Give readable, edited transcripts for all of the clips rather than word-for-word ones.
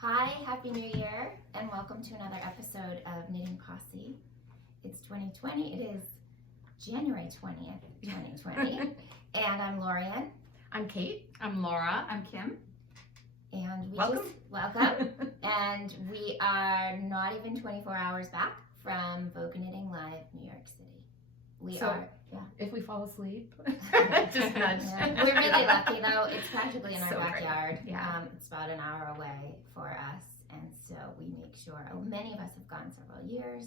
Hi, Happy New Year, and welcome to another episode of Knitting Posse. It's 2020, it is January 20th, 2020, and I'm Lorien. I'm Kate. I'm Laura. I'm Kim. And Welcome. Welcome. And we are not even 24 hours back from Vogue Knitting Live, New York City. If we fall asleep, just nudge. Yeah. We're really lucky though. It's practically in our So great. backyard. Yeah. It's about an hour away for us, and so we make sure. Many of us have gone several years,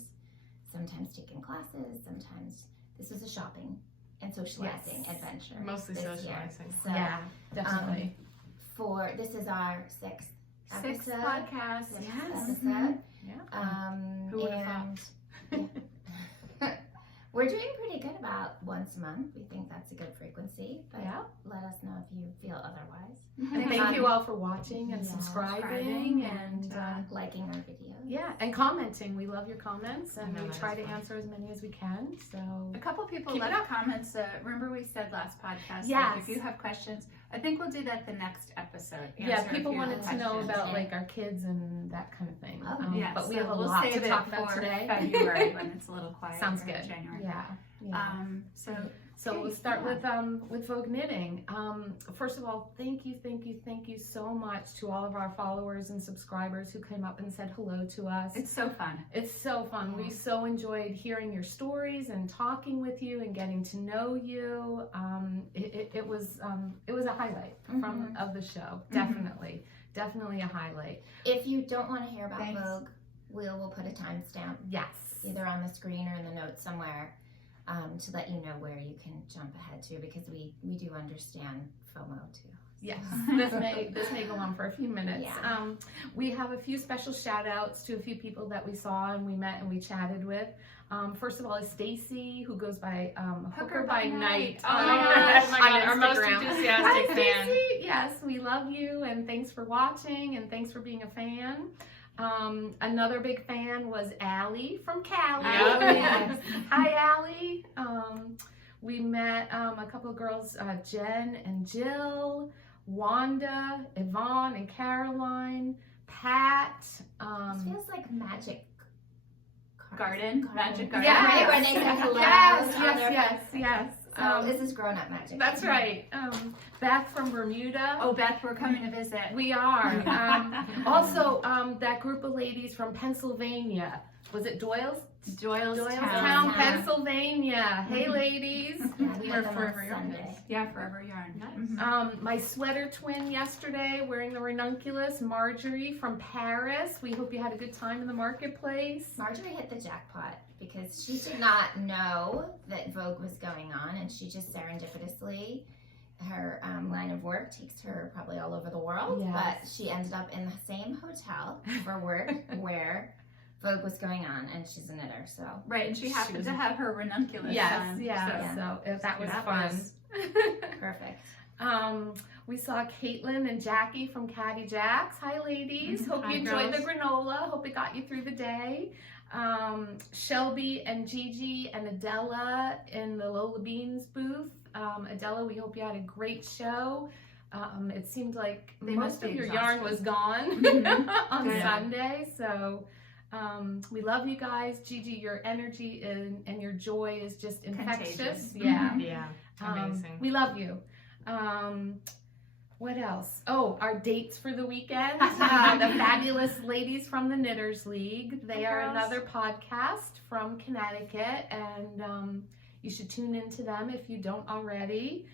sometimes taken classes, sometimes this was a shopping and socializing adventure. Mostly this socializing. Year. So, Yeah, definitely. this is our sixth Sixth episode. podcast. Sixth Yes. episode. Yeah. Who would have and we're doing pretty good about once a month. We think that's a good frequency, but Yeah. let us know if you feel otherwise. And thank you all for watching and Yeah, subscribing and liking our videos. yeah, and commenting. We love your comments, and I know, we that try is to fun. answer as many as we can. So A couple people Keep it left up. comments. Remember we said last podcast Yes. that if you have questions, I think we'll do that the next episode. yeah, Answer a people few wanted to know questions. about like our kids and that kind of thing. Oh, Yeah, but we so have a we'll lot save to it talk about for today. February when it's a little quieter. Sounds in good. January. Yeah. Yeah. So So Okay, we'll start yeah. with Vogue Knitting. First of all, thank you so much to all of our followers and subscribers who came up and said hello to us. it's so fun. It's so fun. We so enjoyed hearing your stories and talking with you and getting to know you. It was a highlight of the show. Definitely a highlight. If you don't want to hear about Thanks. Vogue, we'll put a timestamp Yes. either on the screen or in the notes somewhere to let you know where you can jump ahead to, because we do understand FOMO too. Yes, this may go on for a few minutes. Yeah. We have a few special shout outs to a few people that we saw and we met and we chatted with. First of all is Stacy, who goes by Hooker by Night. Oh my God, on our most Instagram. enthusiastic Hi, fan. Stacy. Yes, we love you and thanks for watching and thanks for being a fan. Another big fan was Allie from Cali. Yep. Yes. Hi, Allie. We met a couple of girls, Jen and Jill, Wanda, Yvonne and Caroline, Pat. This feels like magic Garden. Magic garden. Yes. Right, when they say hello. Yes. So this is grown-up magic. That's right. Beth from Bermuda. Oh, Beth, we're coming to visit. We are. Also, that group of ladies from Pennsylvania. Was it Doylestown, Doylestown. Pennsylvania. Hey, ladies. Yeah, we We're had them on forever Sunday. yarn. Yeah, forever yarn. Nice. My sweater twin yesterday wearing the ranunculus, Marjorie from Paris. We hope you had a good time in the marketplace. Marjorie hit the jackpot because she did not know that Vogue was going on, and she just serendipitously, her line of work takes her probably all over the world, Yes. but she ended up in the same hotel for work where Vogue was going on, and she's a knitter, so. Right, and she happened to have her ranunculus Yes, on. yeah. So that was That fun. was- Perfect. We saw Caitlin and Jackie from Caddy Jacks. Hi, ladies. Hope Hi, you enjoyed girls. the granola. Hope it got you through the day. Shelby and Gigi and Adela in the Lola Beans booth. Adela, we hope you had a great show. It seemed like They must most of be your exhausted. yarn was gone Mhm. on Good. Sunday. So we love you guys. Gigi, your energy and your joy is just infectious. Contagious. Yeah. Yeah, amazing. We love you. What else? Oh, our dates for the weekend. The fabulous ladies from the Knitters League. They Hi, are girls. another podcast from Connecticut, and you should tune into them if you don't already.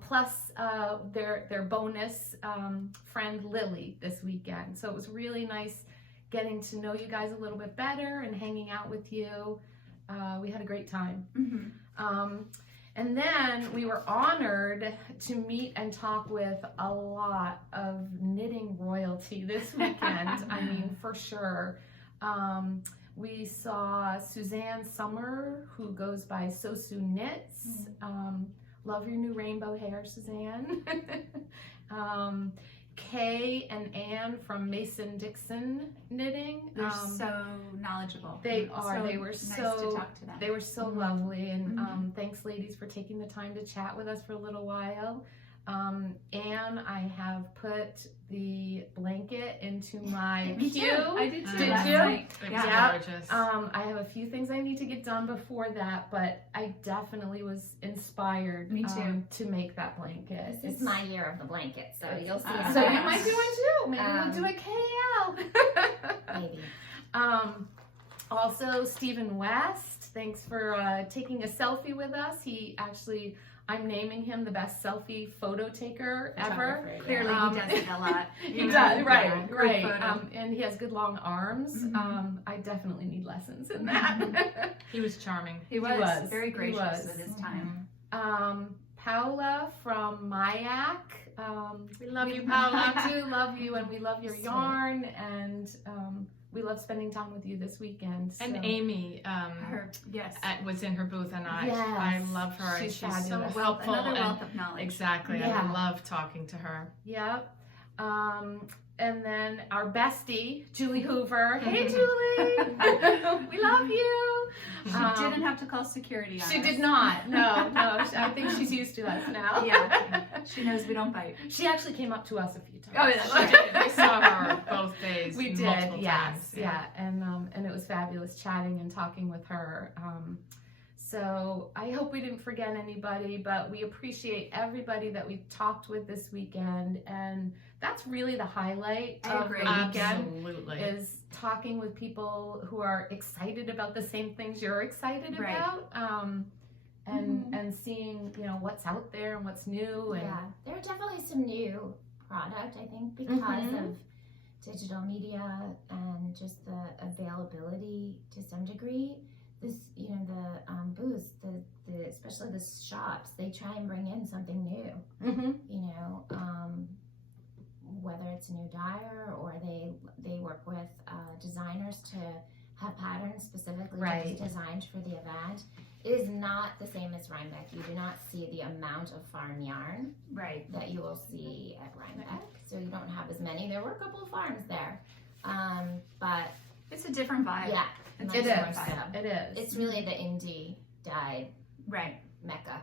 Plus their bonus friend Lily this weekend. So it was really nice getting to know you guys a little bit better and hanging out with you. We had a great time. Mhm. And then we were honored to meet and talk with a lot of knitting royalty this weekend. I mean, for sure. We saw Suzanne Summer, who goes by Sosu Knits. Love your new rainbow hair, Suzanne. Kay and Anne from Mason Dixon Knitting. They're so knowledgeable. They are. So They were nice so- to talk to them. They were so lovely, and Mhm. thanks, ladies, for taking the time to chat with us for a little while. And I have put the blanket into my Me queue. too. I did too. Did last you? night. It was Yeah. gorgeous. I have a few things I need to get done before that, but I definitely was inspired Me too. to make that blanket. This is my year of the blanket, so you'll see. Uh, So how you that might do one too. Maybe we'll do a KL. maybe. Also, Stephen West, thanks for taking a selfie with us. He actually, I'm naming him the best selfie photo taker ever. Photographer, Clearly, yeah. he does it a lot. He Yeah. does, Yeah. right, Group right. photo. And he has good long arms. Mhm. I definitely need lessons in that. He was charming. He was was. very He gracious was. with his time. Paola from Mayak. We love you, I Paola. do love you, and we love your Sweet. yarn, and we love spending time with you this weekend. And so. Amy Yes. was in her booth, and I Yes. love her. And She's she's fabulous. so helpful. Another and wealth of knowledge. exactly. Yeah. I love talking to her. Yep. And then our bestie, Julie Hoover. Hey, Julie. We love you. She didn't have to call security on She us. did not. No. I think she's used to us now. Yeah. She knows we don't bite. She actually came up to us a few times. Oh, yeah, She did. We saw her both days. We did, multiple yes, times. yeah, and it was fabulous chatting and talking with her. So I hope we didn't forget anybody, but we appreciate everybody that we talked with this weekend, and that's really the highlight I of agree. the weekend. Absolutely. Is talking with people who are excited about the same things you're excited Right. about, and seeing what's out there and what's new. And Yeah, there are definitely some new product, I think, because Mhm. of digital media and just the availability to some degree. This, the booths, the especially the shops, they try and bring in something new. Mhm. Whether it's a new dyer or they work with designers to have patterns specifically Right. designed for the event. It is not the same as Rhinebeck. You do not see the amount of farm yarn Right. that you will see at Rhinebeck. So you don't have as many. There were a couple of farms there. But It's a different vibe. yeah, It's It much is. more so. It is. It's really the indie dyed Right. mecca.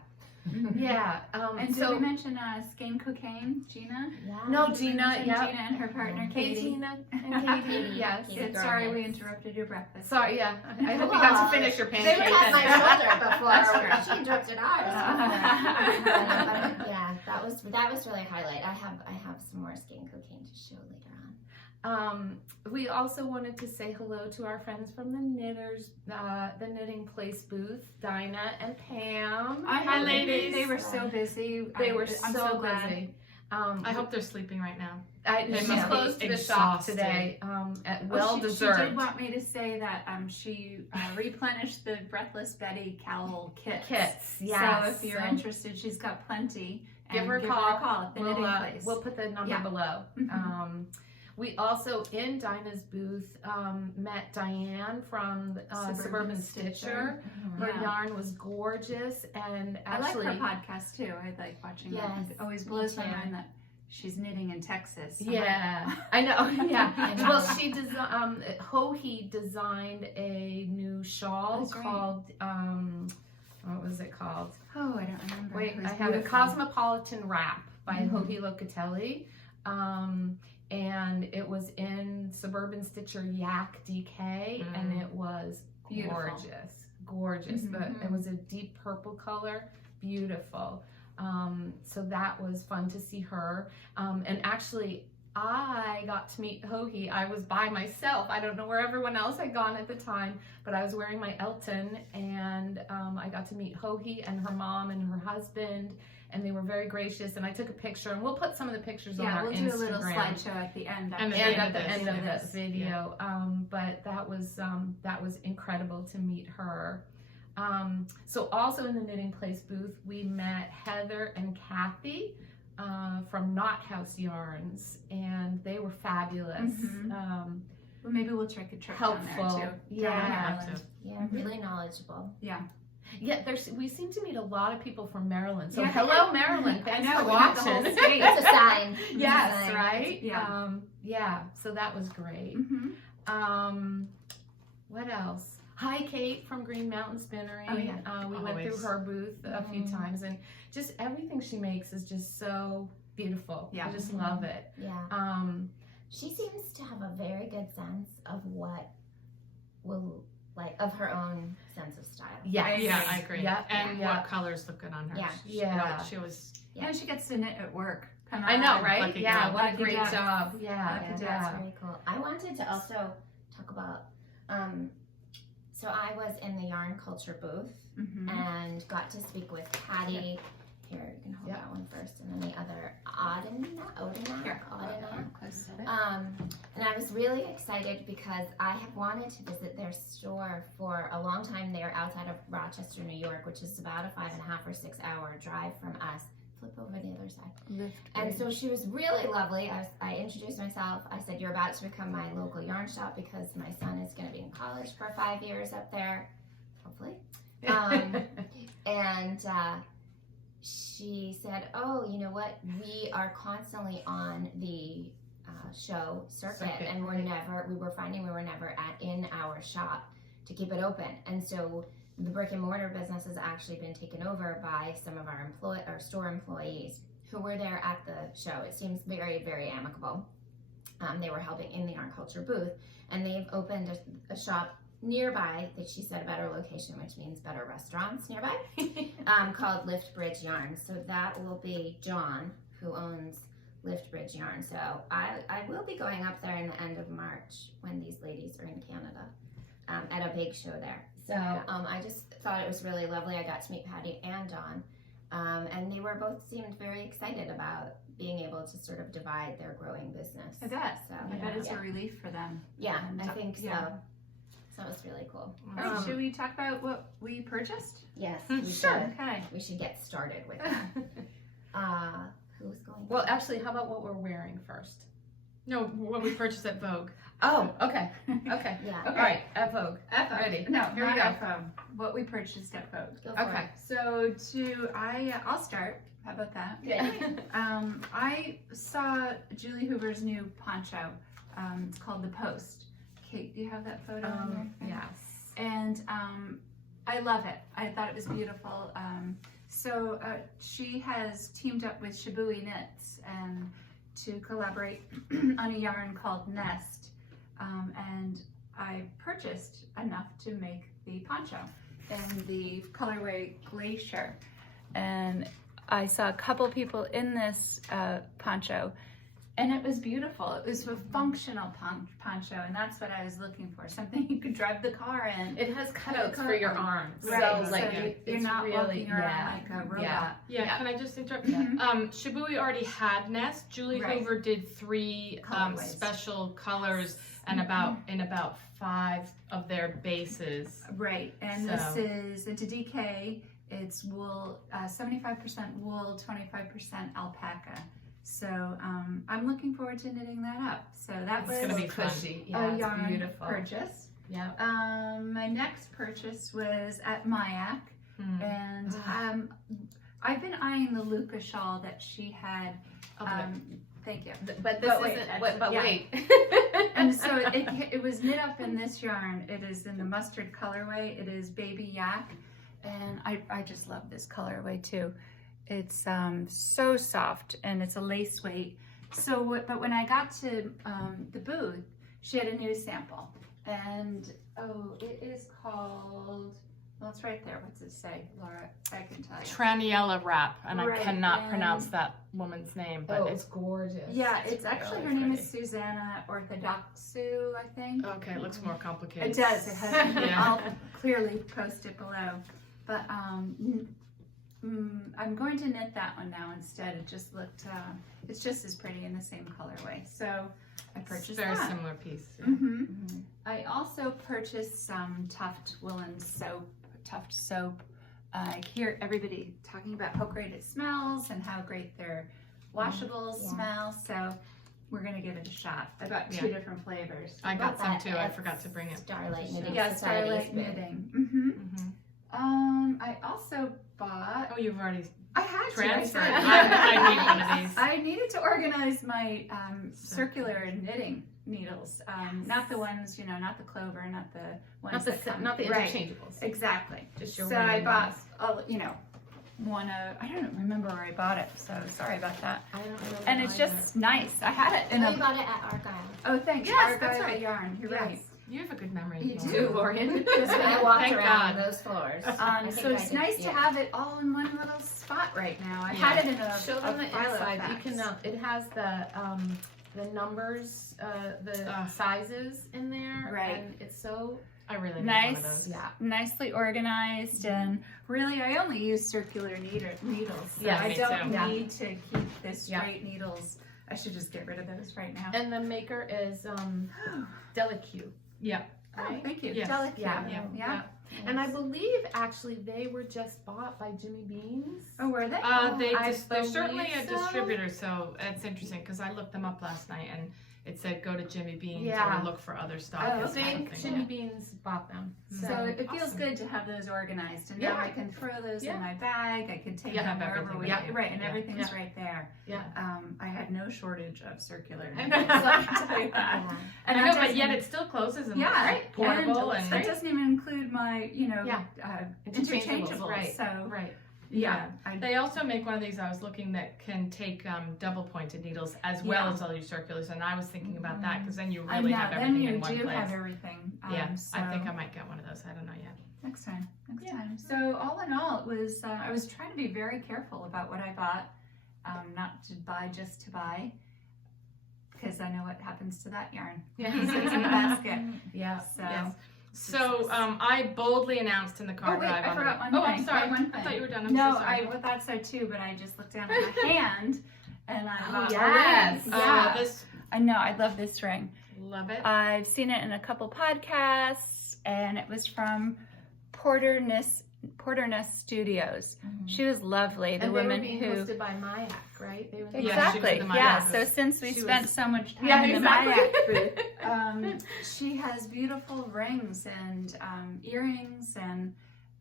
Yeah. And did we mention Skein Cocaine, Gina? Yeah. No, Did we Gina. mention Yeah. Gina and her partner, Hey, Katie. Gina and Katie. Yes. Katie. Yeah, sorry we interrupted your breakfast. Sorry. Yeah. I hope you got Well, to finish your They pancakes. were at my shoulder That's before true. she interrupted ours. But yeah, that was really a highlight. I have some more skein cocaine to show later on. We also wanted to say hello to our friends from the Knitters, the Knitting Place booth, Dinah and Pam. Hi, ladies. They were so busy. They were I'm so glad. busy. I hope they're sleeping right now. They They she must be closed the shop exhausted. today. At Oh, well she deserved. did want me to say that she replenished the Breathless Betty Cowl kits. Yes. So if you're interested, she's got plenty. Give And her a give call. her a call at the We'll, Knitting Place. we'll put the number Yeah. below. Mhm. We also, in Dinah's booth, met Diane from Suburban Stitcher. Her Yeah. yarn was gorgeous, and actually, I like her podcast too. I like watching Yes, it. It always me blows my too. mind that she's knitting in Texas. yeah, I know, yeah. I know. Well, she Hohe designed a new shawl That's right. called, what was it called? Oh, I don't remember. Wait, It was I have it. beautiful. Cosmopolitan Wrap by Mhm. Hohe Locatelli. And it was in Suburban Stitcher Yak DK, and it was Beautiful. gorgeous. Mhm. But it was a deep purple color, beautiful. So that was fun to see her. And actually, I got to meet Hohe. I was by myself. I don't know where everyone else had gone at the time, but I was wearing my Elton, and I got to meet Hohe and her mom and her husband, and they were very gracious. And I took a picture, and we'll put some of the pictures on Yeah, our we'll Instagram. do a little slideshow at the end. And And end at of the this. end of this. this video, but that was incredible to meet her. So also in the Knitting Place booth, we met Heather and Kathy from Knot House Yarns, and they were fabulous. Mhm. Well, maybe we'll take a trip Helpful. down there too. Yeah. Down in Have Maryland. to. Yeah, really knowledgeable. Yeah, we seem to meet a lot of people from Maryland. So Yeah. hello, Maryland. Thanks I know, for we have the whole watching. state. It's a sign. Yes, It's a sign. right? Yeah. Yeah, so that was great. Mhm. What else? Hi, Kate from Green Mountain Spinnery. Oh, yeah. We went through Always. her booth a few times, and just everything she makes is just so beautiful. Yeah. I just love it. Yeah. She seems to have a very good sense of what will, like, of her own sense of style. Yes. Yeah, I agree. Yeah. And Yeah. what colors look good on her. Yeah. Yeah. She was. And she gets to knit at work. Come I know, on. right? Lucky Yeah, girl. what a Lucky great girl. job. Yeah, Yeah, yeah. that's very cool. I wanted to also talk about, so I was in the yarn culture booth Mhm. and got to speak with Patty. Here, you can hold Yeah. that one first, and then the other, Odina. Here, close to it. And I was really excited because I have wanted to visit their store for a long time. They're outside of Rochester, New York, which is about a 5.5 or 6 hour drive from us. Flip over the other side. And so she was really lovely. I introduced myself. I said, you're about to become my local yarn shop because my son is going to be in college for 5 years up there, hopefully. And she said, oh, you know what? We are constantly on the show circuit, and we were finding we were never in our shop to keep it open. And so the brick and mortar business has actually been taken over by some of our store employees who were there at the show. It seems very, very amicable. They were helping in the Yarn Culture booth, and they've opened a shop nearby that she said a better location, which means better restaurants nearby, called Lift Bridge Yarn. So that will be John, who owns Lift Bridge Yarn. So I will be going up there in the end of March when these ladies are in Canada at a big show there. So I just thought it was really lovely. I got to meet Patty and John, and they were both seemed very excited about being able to sort of divide their growing business. I bet. So I bet it's a relief for them. yeah, And, I think so. yeah. So it was really cool. All right, should we talk about what we purchased? Yes, Sure. we should. Okay. We should get started with that. Who's going? Well, actually, how about what we're wearing first? No, what we purchased at Vogue. Oh, okay. Okay. Yeah. All right, at Vogue. Vogue. Ready. No, Here we not go. at Vogue. What we purchased at Vogue. Go for Okay. So I'll start. How about that? it. I saw Julie Hoover's new poncho. It's called The Post. Kate, do you have that photo on there? Yes. And I love it. I thought it was beautiful. So she has teamed up with Shibui Knits and to collaborate on a yarn called Nest. And I purchased enough to make the poncho in the colorway Glacier. And I saw a couple people in this poncho, and it was beautiful. It was a functional poncho, and that's what I was looking for. Something you could drive the car in. It has cutouts for your arms. Right, So, like, so it's you're not really, walking around like a robot. Yeah. Yeah, can I just interrupt? Mhm. Shibui already had Nest. Julie Right. Hoover did 3 Colorways. special colors and about 5 of their bases. Right, and So- this is into DK. It's wool, 75% wool, 25% alpaca. So I'm looking forward to knitting that up. So that It's was gonna be fun. cushy. a Yeah, it's yarn beautiful. purchase. Yeah. My next purchase was at Mayak, Hmm. and I've been eyeing the Luca shawl that she had. Thank you. But this But wait, isn't. actually, But yeah. wait. And so it was knit up in this yarn. It is in the mustard colorway. It is Baby Yak, and I just love this colorway too. It's so soft, and it's a lace weight. But when I got to the booth, she had a new sample, and it is called. Well, it's right there. What's it say, Laura? I can tell you. Traniella wrap, and Right, I cannot and- pronounce that woman's name, but Oh, it's it's gorgeous. Yeah, it's actually really her name pretty. is Susanna Orthodoxou, I think. okay. It looks more complicated. It does. It has. Yeah. I'll clearly post it below. But I'm going to knit that one now instead. It just looked. It's just as pretty in the same colorway. So I purchased It's a very that. similar piece. Yeah. Mm-hmm. I also purchased some Tuft soap. I hear everybody talking about how great it smells and how great their washables Yeah. smell. So we're gonna give it a shot. I got 2 different flavors. I got some that too. I at forgot to bring it. Starlight Knitting Yeah, Society's Starlight booth. Knitting. Mm-hmm. I also bought. Oh, you've already I had transferred. to. I need one of these. I needed to organize my circular knitting needles, not the ones, not the clover, not the ones Not the that come. not the Right. interchangeables. Exactly. Just your So I random bought, ones. I don't remember where I bought it, so sorry about that. I don't know. And it's just nice. I had it in We a. bought it at Argyle. Oh, thanks. Yes, that's Argyle right. Yarn. You're right. You have a good memory. You Lauren. do. Lorien. Because when I walked Thank around God. those floors. I think So I it's did nice see to it. have it all in one little spot right now. I Yeah. had it in a Show them the pile of inside. You packs. can. It has the numbers, the sizes in there. Right. And it's so I really need one of Nice, those. yeah. nicely organized, and really, I only use circular needles. So Yeah, I me don't too. Yeah. need to keep the Yeah. straight needles. I should just get rid of those right now. And the maker is Delicue. Yeah. Oh, Right? thank you. Yes. Delicate. Yeah. Yeah. And I believe actually they were just bought by Jimmy Beans. Oh, were they? They're certainly a believe so. distributor, so it's interesting because I looked them up last night and it said go to Jimmy Beans Yeah. or look for other stock. Oh, I this kind of think thing. Jimmy Beans bought them. So it feels Awesome. good to have those organized, and now Yeah. I can throw those Yeah. in my bag. I can take Yeah, them have wherever everything we with you. right, and Yeah. everything's right there. Yeah. I had no shortage of circular I needles. know. I can tell you that. Yeah. And I that know, but doesn't- yet it still closes and yeah, looks portable and and that doesn't even include my, Yeah. interchangeables. Right. So Right. yeah, They also make one of these I was looking that can take double pointed needles as well Yeah. as all your circulars, and I was thinking about that because then you I really know. have Then everything you in one do place. have everything. Yeah, So I think I might get one of those. I don't know yet. next time. Next Yeah. time. So all in all, it was. I was trying to be very careful about what I bought, not to buy just to buy, because I know what happens to that yarn. Yeah. It's in the basket. Yeah. So. Yes. So I boldly announced in the car Oh wait, drive. I on forgot the, one Oh, thing. I'm sorry. One I thing. thought you were done. I'm No, so sorry. I thought so too, but I just looked down at my hand, and I thought, yes. oh, yeah. This I know, I love this ring. love it. I've seen it in a couple podcasts, and it was from Porter Ness Studios. She was lovely. The And woman they were being who hosted by Mayak, right? They were Yeah, she was exactly, the Mayak yeah. booth. So since we She spent was- so much time Yeah, in exactly. the Mayak booth, she has beautiful rings and earrings, and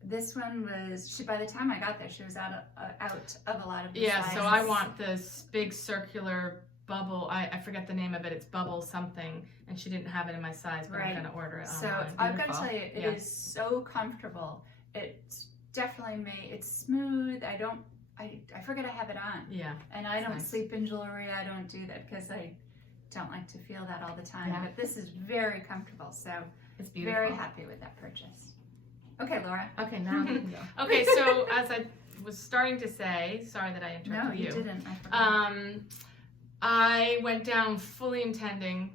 this one was. By the time I got there, she was out of a lot of the Yeah, sizes. so I want this big circular bubble. I forget the name of it. It's bubble something, and she didn't have it in my size, but Right. I'm gonna order it So online. I've got to Beautiful. tell you, it Yeah. is so comfortable. It's definitely made. It's smooth. I forget I have it on, Yeah, and I don't Nice. sleep in jewelry. I don't do that because I don't like to feel that all the time. Yeah. But this is very comfortable. So It's beautiful. very happy with that purchase. Okay, Laura. Okay, now we can go. Okay, so as I was starting to say, sorry that I No, interrupted you you. didn't. I forgot. I went down fully intending,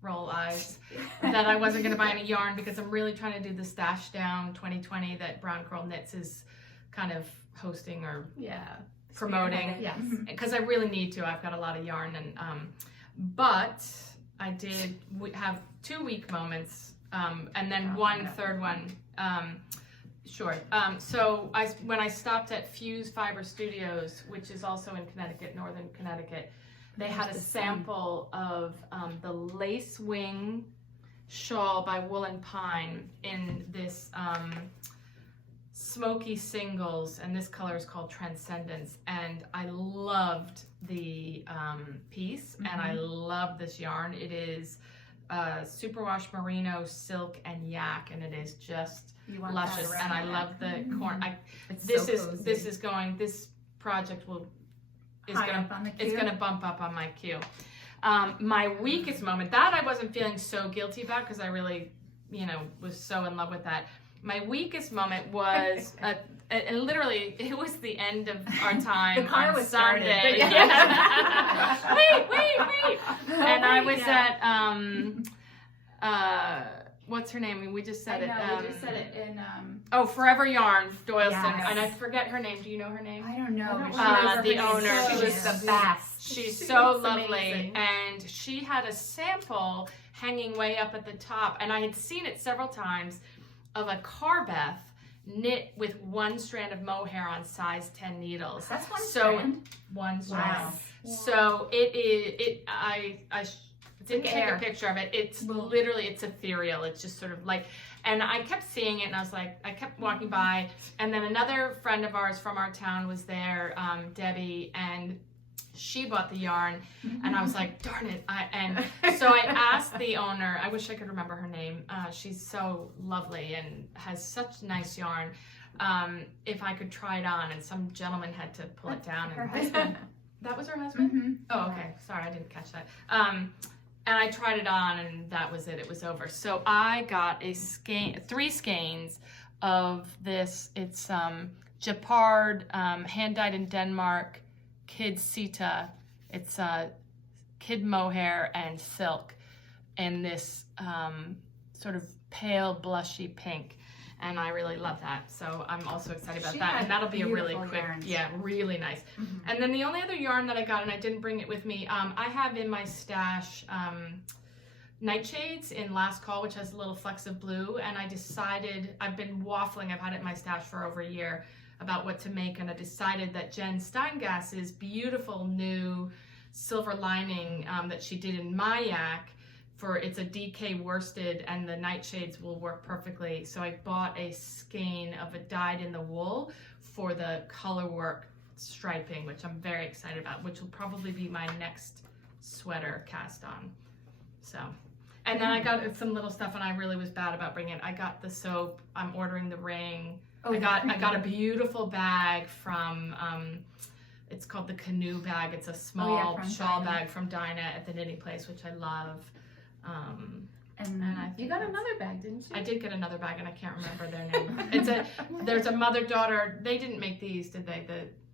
roll eyes, that I wasn't going to buy any yarn because I'm really trying to do the Stash Down 2020 that Brown Curl Knits is kind of hosting or Yeah. promoting. Spearheaded. Yes. Because I really need to. I've got a lot of yarn, and but I did have 2 weak moments, and then one third one. Short. So when I stopped at Fuse Fiber Studios, which is also in Connecticut, Northern Connecticut, they had a sample of the Lace Wing Shawl by Wool & Pine in this smoky singles, and this color is called Transcendence, and I loved the piece, and I love this yarn. It is superwash merino, silk, and yak, and it is just You want luscious, that and I around love the corn. It's This so is cozy. this project is high gonna up on the it's queue. gonna bump up on my queue. My weakest moment that I wasn't feeling so guilty about because I really, was so in love with that. My weakest moment was, and literally, it was the end of our time The car on was started, Sunday. but Yeah. wait. And I was at, what's her name? We just said I it. know, we just said it in. Forever Yarn, Doyleson. Yes. And I forget her name. Do you know her name? I don't know. I don't but remember the her name. owner. She was She's the best. She's She so was lovely, amazing. and she had a sample hanging way up at the top, and I had seen it several times of a Carbeth knit with one strand of mohair on size 10 needles. That's one So strand. one strand. Wow. So it is. I didn't like take air. a picture of it. It's literally it's ethereal. It's just sort of like. And I kept seeing it, and I was like, I kept walking by, and then another friend of ours from our town was there, Debbie, and she bought the yarn, and I was like, darn it. So I asked the owner, I wish I could remember her name. She's so lovely and has such nice yarn. if I could try it on, and some gentleman had to pull it down. Her And husband. that was her husband? Mm-hmm. Oh, okay. Sorry, I didn't catch that. And I tried it on, and that was it. It was over. So I got a skein, 3 skeins of this. It's Japard, hand-dyed in Denmark, Kid Sita. It's kid mohair and silk, and this sort of pale blushy pink. And I really love that. So I'm also excited about that. And that'll be a really quick, really nice. Mm-hmm. And then the only other yarn that I got, and I didn't bring it with me, I have in my stash nightshades in Last Call, which has a little flecks of blue. And I decided, I've been waffling, I've had it in my stash for over a year, about what to make. And I decided that Jen Steingass's beautiful new silver lining that she did in Mayak, it's a DK worsted, and the nightshades will work perfectly. So I bought a skein of it dyed in the wool for the color work striping, which I'm very excited about, which will probably be my next sweater cast on. So, and then I got some little stuff, and I really was bad about bringing it. I got the soap, I'm ordering the ring. I got a beautiful bag from, it's called the Canoe bag. It's a small shawl bag from Dinah at the knitting place, which I love. And You got another bag, didn't you? I did get another bag, and I can't remember their name. There's a mother-daughter. They didn't make these, did they?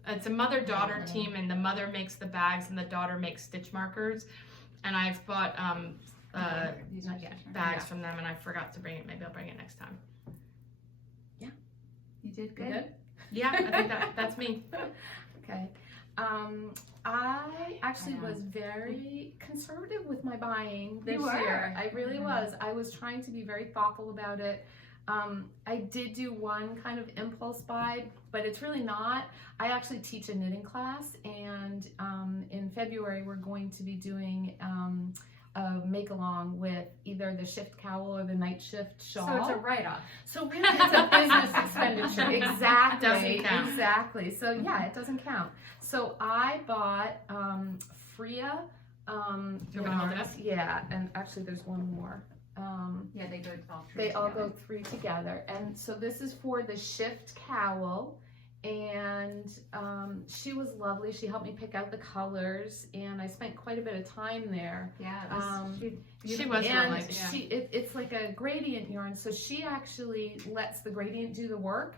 It's a mother-daughter team, and the mother makes the bags, and the daughter makes stitch markers. And I've bought bags from them, and I forgot to bring it. Maybe I'll bring it next time. you did good. Good? Yeah, I think that's me. Okay. I actually was very conservative with my buying this year. I really was. I was trying to be very thoughtful about it. I did do one kind of impulse buy, but it's really not. I actually teach a knitting class, and in February we're going to be doing a make-along with either the shift cowl or the night shift shawl. So it's a write-off. So really it's a business expenditure. Exactly. Doesn't count. Exactly. So yeah, it doesn't count. So I bought Fria. You're gonna hold it up? Yeah, and actually there's one more. Yeah, they go all three. They all go 3 together. And so this is for the shift cowl. And she was lovely. She helped me pick out the colors, and I spent quite a bit of time there. Yeah, she was and really, yeah. It's like a gradient yarn, so she actually lets the gradient do the work.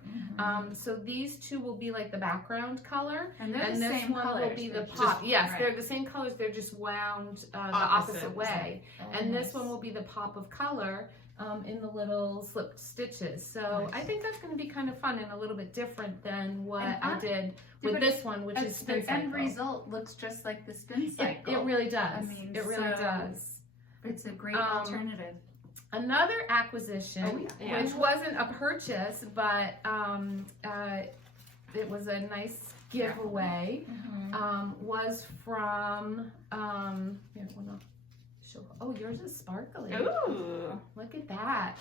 So these 2 will be like the background color, and this same one colors. will be the They're pop. just- Yes, right. they're the same colors. They're just wound the opposite way. And this one will be the pop of color. In the little slipped stitches. So I think that's going to be kind of fun and a little bit different than what I did with this one, which is spin the cycle. end result looks just like the spin cycle. It really does. I mean, it really does. It's a great alternative. Another acquisition, which wasn't a purchase, but it was a nice giveaway, was from oh, yours is sparkly. Ooh. Look at that.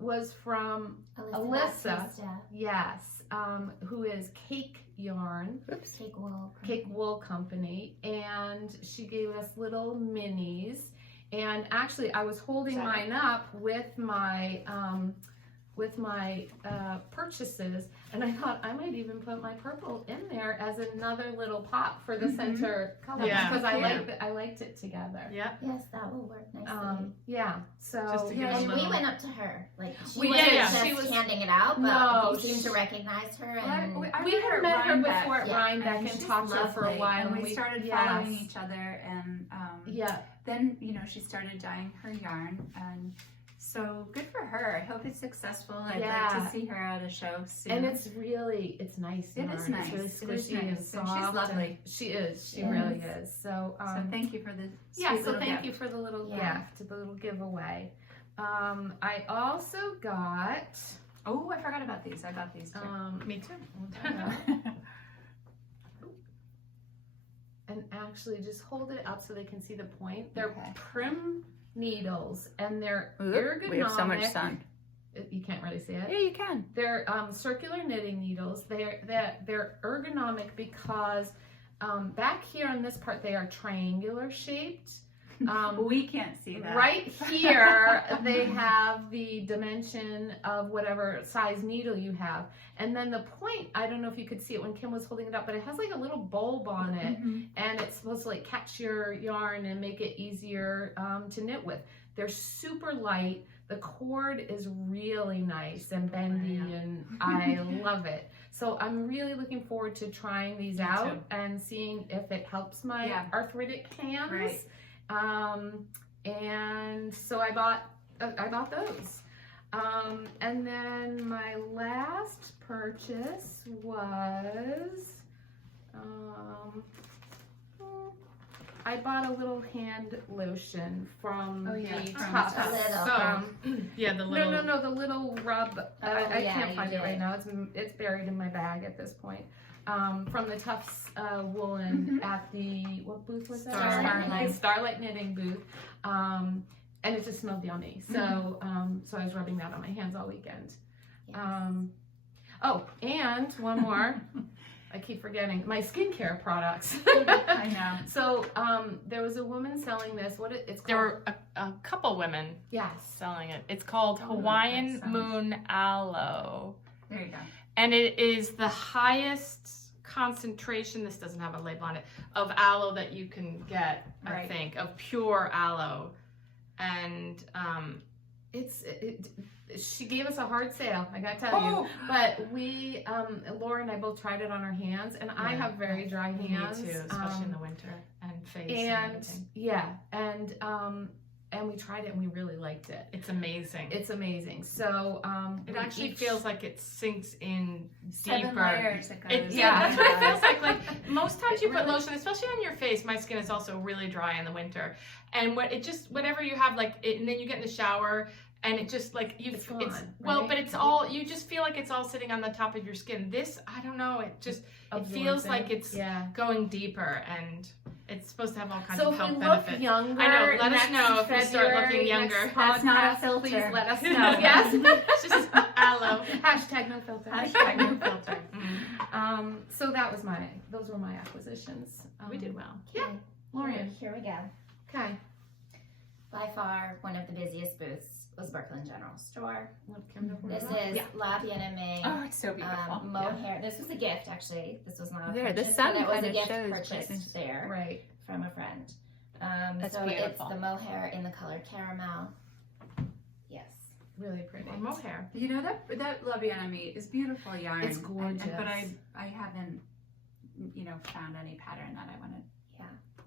Was from Alyssa. Yes. Who is Cake Yarn. Cake Wool Company. And she gave us little minis. And actually, I was holding mine up with my purchases, and I thought I might even put my purple in there as another little pop for the center color, because I liked it together. Yeah. Yes, that will work nicely. Yeah. So Just to give and a we went up to her, like she We wasn't did, just she was- handing it out, but No, we seemed to recognize her. And we had met her before at Rhinebeck and she's talked to her for a lovely. while, and we started following each other, and then she started dyeing her yarn, and so good for her. I hope it's successful. I'd like to see her at a show soon. And it's nice. It is nice. It's really It is squishy and nice. soft. And she's lovely. She is. She really is. So, so thank you for the thank you for the little gift, the little giveaway. I also got. Oh, I forgot about these. I got these too. Me too. And actually, just hold it up so they can see the point. They're prim needles, and they're ergonomic. We have so much sun. You can't really see it. Yeah, you can. They're circular knitting needles. They're ergonomic because back here on this part they are triangular shaped, We can't see that. Right here, they have the dimension of whatever size needle you have. And then the point, I don't know if you could see it when Kim was holding it up, but it has like a little bulb on it. And it's supposed to like catch your yarn and make it easier to knit with. They're super light. The cord is really nice and bendy, and I love it. So I'm really looking forward to trying these out and seeing if it helps my arthritic hands. Right. And so I bought those. And then my last purchase was, I bought a little hand lotion from the Tufts. The little. No, the little rub. I can't find it right now. It's buried in my bag at this point. From the Tufts woolen at the, what booth was that? Starlight Knitting booth. And it just smelled yummy. So so I was rubbing that on my hands all weekend. Yes. And one more. I keep forgetting my skincare products. I know. So there was a woman selling this. It's called? There were a couple women selling it. It's called Hawaiian Moon Aloe. There you go. And it is the highest concentration, this doesn't have a label on it, of aloe that you can get, I think, of pure aloe. And she gave us a hard sale, I gotta tell you. But we, Laura and I both tried it on our hands, and I have very dry hands. Me too, especially in the winter and face and everything. And we tried it and we really liked it. It's amazing. It's amazing. So it actually feels like it sinks in deeper. 7 layers it goes. That's what it feels like. Like most times you put lotion, especially on your face. My skin is also really dry in the winter, and whatever you have, like it, and then you get in the shower. And it just like it's gone, right? But it's all, you just feel like it's all sitting on the top of your skin. This, I don't know, it feels like it's going deeper, and it's supposed to have all kinds of health benefits. Look younger, I know, let us know if we start looking younger. That's not a filter. Please let us know. Yes. It's just aloe. Hashtag no filter. Hashtag no filter. So those were my acquisitions. We did well. Yeah. Lorien. Here we go. Okay. By far, one of the busiest booths was Brooklyn General Store. This is is La Bien-Aimée. Oh, it's so beautiful. Mohair. This was a gift, actually. This was not a There, purchase, the sun but it was a kind of gift shows purchased there Right. from a friend. That's so beautiful. it's the mohair in the color caramel. Yes. Really pretty. Or mohair. You know, that La Bien-Aimée is beautiful yarn. It's gorgeous. But I haven't, found any pattern that I want to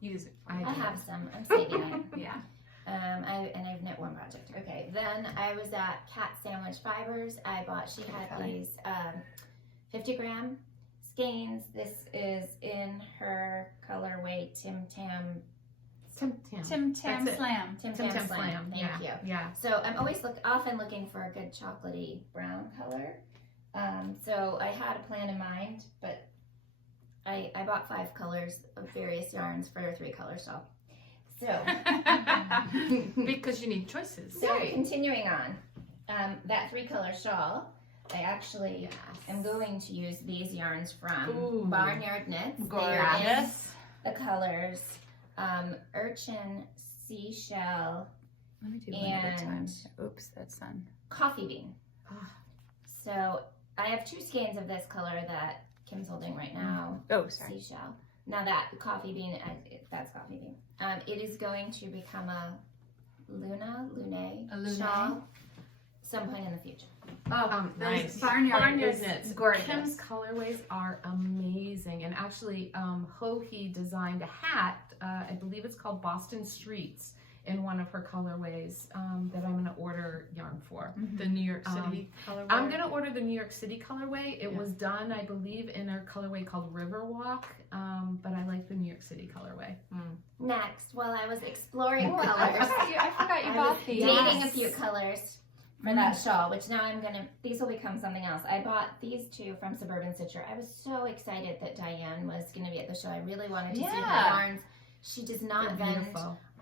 use it for. I have some. I'm saving it. Yeah. I've knit one project. Okay, then I was at Cat Sandwich Fibres. She had these 50-gram skeins. This is in her colorway Tim Tam Tim Tam Slam. Tim Tam Slam. Thank you. Yeah. So I'm always often looking for a good chocolatey brown color. So I had a plan in mind, but I bought 5 colors of various yarns for a 3-color shawl. So, because you need choices. So continuing on, that 3-color shawl, I actually am going to use these yarns from Barnyard Knits. Gorgeous. The colors Urchin, Seashell, Let me do one at a time. and Oops, that's done. Coffee Bean. So I have 2 skeins of this color that Kim's holding right now. Oh, sorry. Seashell. Now that Coffee Bean, that's Coffee Bean. It is going to become a Lune shawl some point in the future. Oh, nice. Barnyard knits. Gorgeous. Kim's colorways are amazing, and actually, Hohi designed a hat. I believe it's called Boston Streets in one of her colorways that I'm going to order yarn for. The New York City colorway. I'm going to order the New York City colorway. It was done, I believe, in a colorway called Riverwalk, but I like the New York City colorway. Next, while I was exploring colors, I forgot you I bought was these. dating a few colors for that shawl, which now these will become something else. I bought these 2 from Suburban Stitcher. I was so excited that Diane was going to be at the show. I really wanted to see her yarns. She does not vend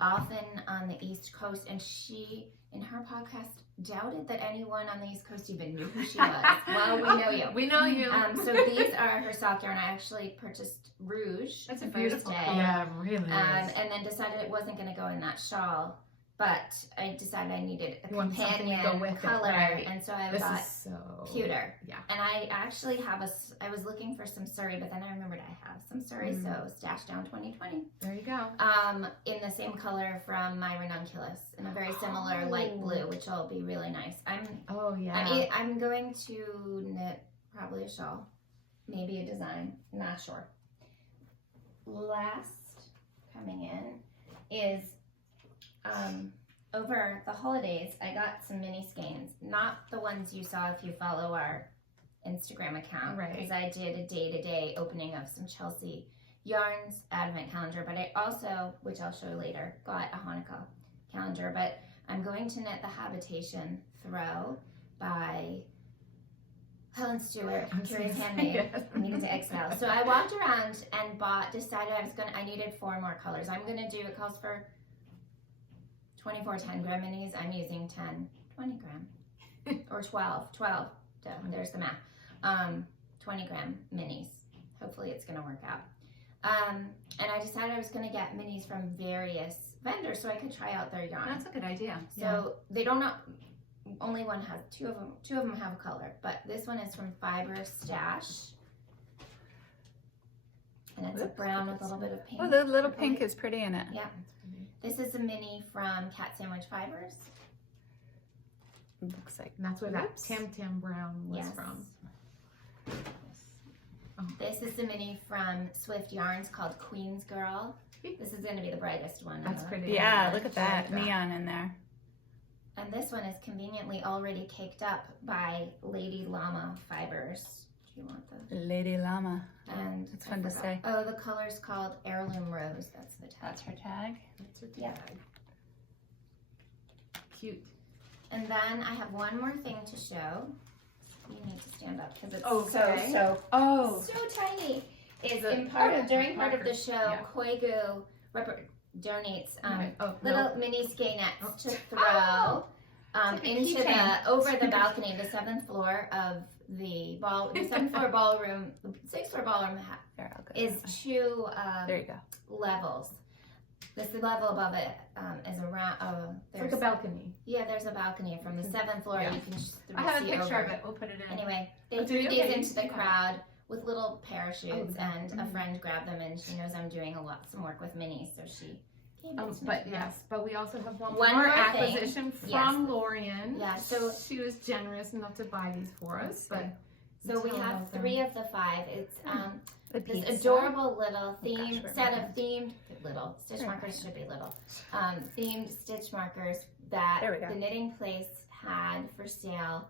often on the East Coast, and she, in her podcast, doubted that anyone on the East Coast even knew who she was. Well, we know you. We know you. So these are her sock yarn. I actually purchased Rouge That's a the beautiful first day. Yeah, really. And then decided it wasn't going to go in that shawl, but I decided I needed a You want something to companion go with it, color, right. and so I This got is so pewter. Yeah. And I actually have I was looking for some Surrey, but then I remembered I have some Surrey, so Stash Down 2020. There you go. In the same color from my Ranunculus, in a very similar light blue, which will be really nice. Oh yeah. I'm going to knit probably a shawl, maybe a design, not sure. Last coming in is over the holidays, I got some mini skeins, not the ones you saw if you follow our Instagram account, Right. because I did a day-to-day opening of some Chelsea Yarns advent calendar, but I also, which I'll show later, got a Hanukkah calendar, but I'm going to knit the Habitation Throw by Helen Stewart, Curious Handmade. I needed to exhale. So I walked around and decided I needed 4 more colors. I'm going to do, it calls for 24 10 gram minis. I'm using 10 20 gram or 12 there's the math. 20 gram minis. Hopefully it's going to work out. And I decided I was going to get minis from various vendors so I could try out their yarn. That's a good idea. So they don't know, only one has, two of them have a color, but this one is from Fibres Stash. And it's a brown with a little bit of pink. Oh, the little pink is pretty in it. Yeah. This is a mini from Cat Sandwich Fibers. Looks like. And that's where that Oops. Tam Tam Brown was Yes. from. This is the mini from Swift Yarns called Queen's Girl. This is going to be the brightest one. That's pretty. Yeah, look at that Very neon in there. And this one is conveniently already caked up by Lady Llama Fibers. Do you want the? Lady Llama. And That's I fun to forgot. say. Oh, the color's called Heirloom Rose. That's the tag. That's her tag. That's her Yeah. tag. Cute. And then I have one more thing to show. You need to stand up because it's Okay. so tiny. Is in during part of the show, Yeah. Koigu donates Oh, little mini skeinets to throw Oh. It's like a into keychain. over the balcony, the 7th floor of the 7th floor ballroom. The 6th floor ballroom There, I'll go. is 2 There you go. levels. This level above it is around. It's like a balcony. Yeah, there's a balcony from the 7th floor. Yeah. You can just I have a see picture over. of it. We'll put it in. Anyway, they Oh, do threw you? these Okay, into the yeah. crowd with little parachutes, Oh, and a friend grabbed them, and she knows I'm doing some work with minis, so she came. But yes, but we also have one One more more thing. acquisition from Yes. Lorien. Yeah, so- she was generous enough to buy these for us. But So we tell have about them. 3 of the 5. It's The this pizza. adorable little gosh, themed we're set moving. of themed stitch There we markers go. should be little themed stitch markers that There we go. the Knitting Place had for sale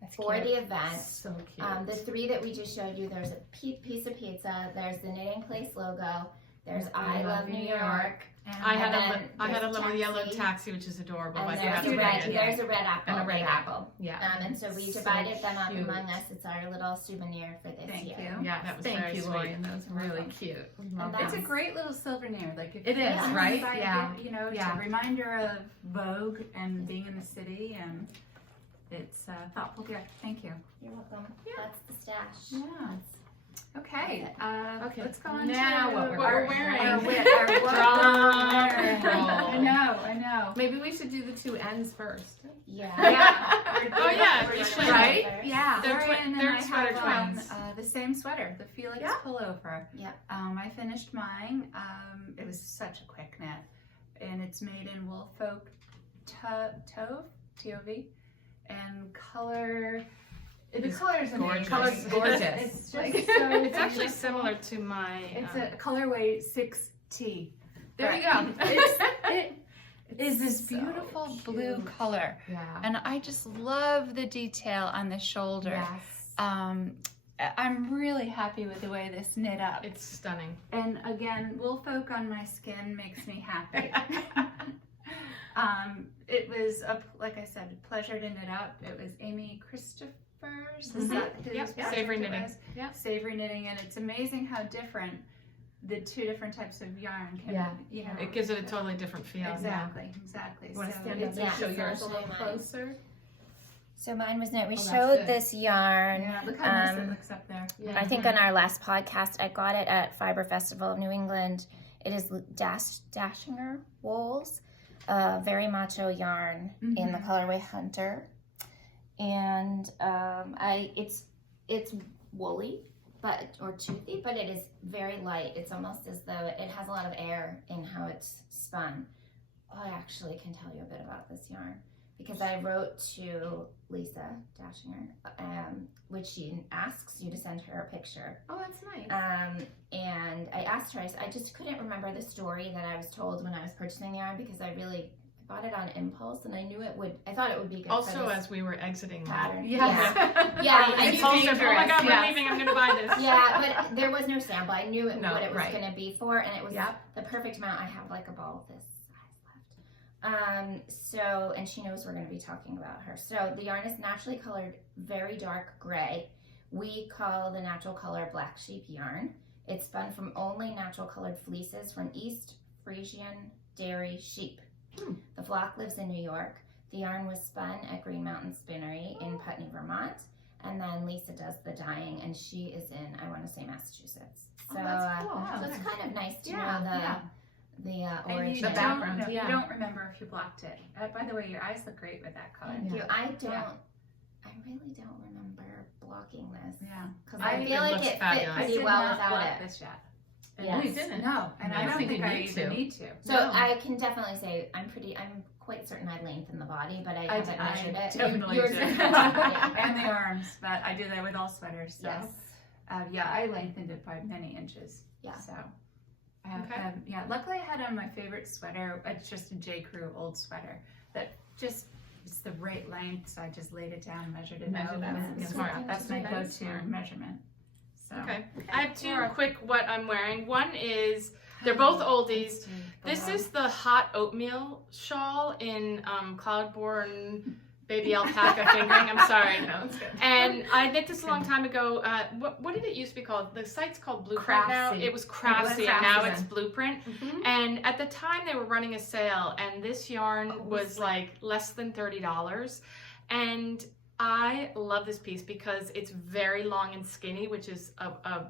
That's for cute. the event. So cute. The 3 that we just showed you, there's a piece of pizza, there's the Knitting Place logo, there's I Love New York, I had then I had a there's little yellow taxi. taxi, which is adorable. and I there's forgot a to red, mention. there's a red apple. And a red big apple. yeah. And so we So divided them up cute. among us. It's our little souvenir for this Thank year. you. Yeah, that was Thank very you, sweet. Lorien. That was really welcome. cute. We And love that's It's a them. great little souvenir. Like if It you is, want right? somebody to Yeah. get, it's Yeah. a reminder of Vogue and being in the city, and it's a thoughtful gift. Thank you. You're welcome. That's the stash. Yeah. Okay. Okay. Let's go on Now to what we're wearing. Our what we're Drum roll. I know. Maybe we should do the 2 ends first. Yeah. Yeah. Oh, yeah, We're we doing should. right? First. Yeah. They're Lorien and they're I sweater have twins. the same sweater, the Felix Yeah. Pullover. Yep. I finished mine. It was such a quick knit, and it's made in WOOLFOLK TOV, T-O-V, and color. The color's amazing. gorgeous. Color's gorgeous. It's just so It's actually beautiful. similar to my. It's a colorway 6T. There we go. It is this So beautiful blue cute. color, Yeah. and I just love the detail on the shoulder. Yes. I'm really happy with the way this knit up. It's stunning. And again, WOOLFOLK on my skin makes me happy. It was, like I said, a pleasure to knit up. It was Amy Christopher's. Is that whose Yep. project Savory it Knitting. was? Yep. Savory Knitting, and it's amazing how different the two different types of yarn can, Yeah. you know. It gives it a totally different feel. Exactly. You want to So stand up Yeah. and show yours a I'll little show mine. closer? So mine was knit. We that's showed good. this yarn. yeah, look how nice it looks up there. Yeah. I think on our last podcast, I got it at Fiber Festival of New England. It is Dachinger Wools, very macho yarn in the colorway Hunter, and it's woolly, or toothy, but it is very light. It's almost as though it has a lot of air in how it's spun. I actually can tell you a bit about this yarn because I wrote to Lisa Dachinger, which she asks you to send her a picture. Oh, that's nice. And I asked her, I just couldn't remember the story that I was told when I was purchasing the yarn because I bought it on impulse and I thought it would be good Also, for this as we were exiting pattern. Yes. Yeah, I I knew told her, oh my god, we're Yes. leaving, I'm gonna buy this. yeah, but there was no sample. I knew No, what it was right. going to be for, and it was Yep. the perfect amount. I have like a ball of this size left. So, and she knows we're going to be talking about her. So the yarn is naturally colored very dark gray. We call the natural color black sheep yarn. It's spun from only natural colored fleeces from East Frisian dairy sheep. The flock lives in New York. The yarn was spun at Green Mountain Spinnery in Putney, Vermont. And then Lisa does the dyeing, and she is in, I want to say, Massachusetts. So, Oh, that's cool. so it's kind of nice to Yeah, know the And origin. you The background, don't, yeah. you don't remember if you blocked it. By the way, your eyes look great with that color. Thank you. I Yeah. really don't remember blocking this. Yeah. Because I I think feel it like looks it fit fabulous. pretty did well not without block it. this yet. Yes. We didn't. No, and No. I don't think I need even to. need to. So No. I can definitely say I'm quite certain I lengthen the body, but I haven't measured it. definitely Yours do. is- yeah. And the arms, but I do that with all sweaters. So, Yes. I lengthened it by many inches. Yeah. So, Okay. luckily I had on my favorite sweater. It's just a J. Crew old sweater that just it's the right length. So I just laid it down and measured it out. Measured out. and That's smart. That's my That is go-to smart. measurement. So. Okay. I have two quick what I'm wearing. One is, they're both oldies. This is the hot oatmeal shawl in Cloudborn Baby Alpaca Fingering. I'm sorry. No, it's good. And I knit this a long time ago. What did it used to be called? The site's called Blueprint now. Craftsy. It was Craftsy, and now it's Blueprint. Mhm. And at the time they were running a sale, and this yarn was like less than $30. And I love this piece because it's very long and skinny, which is a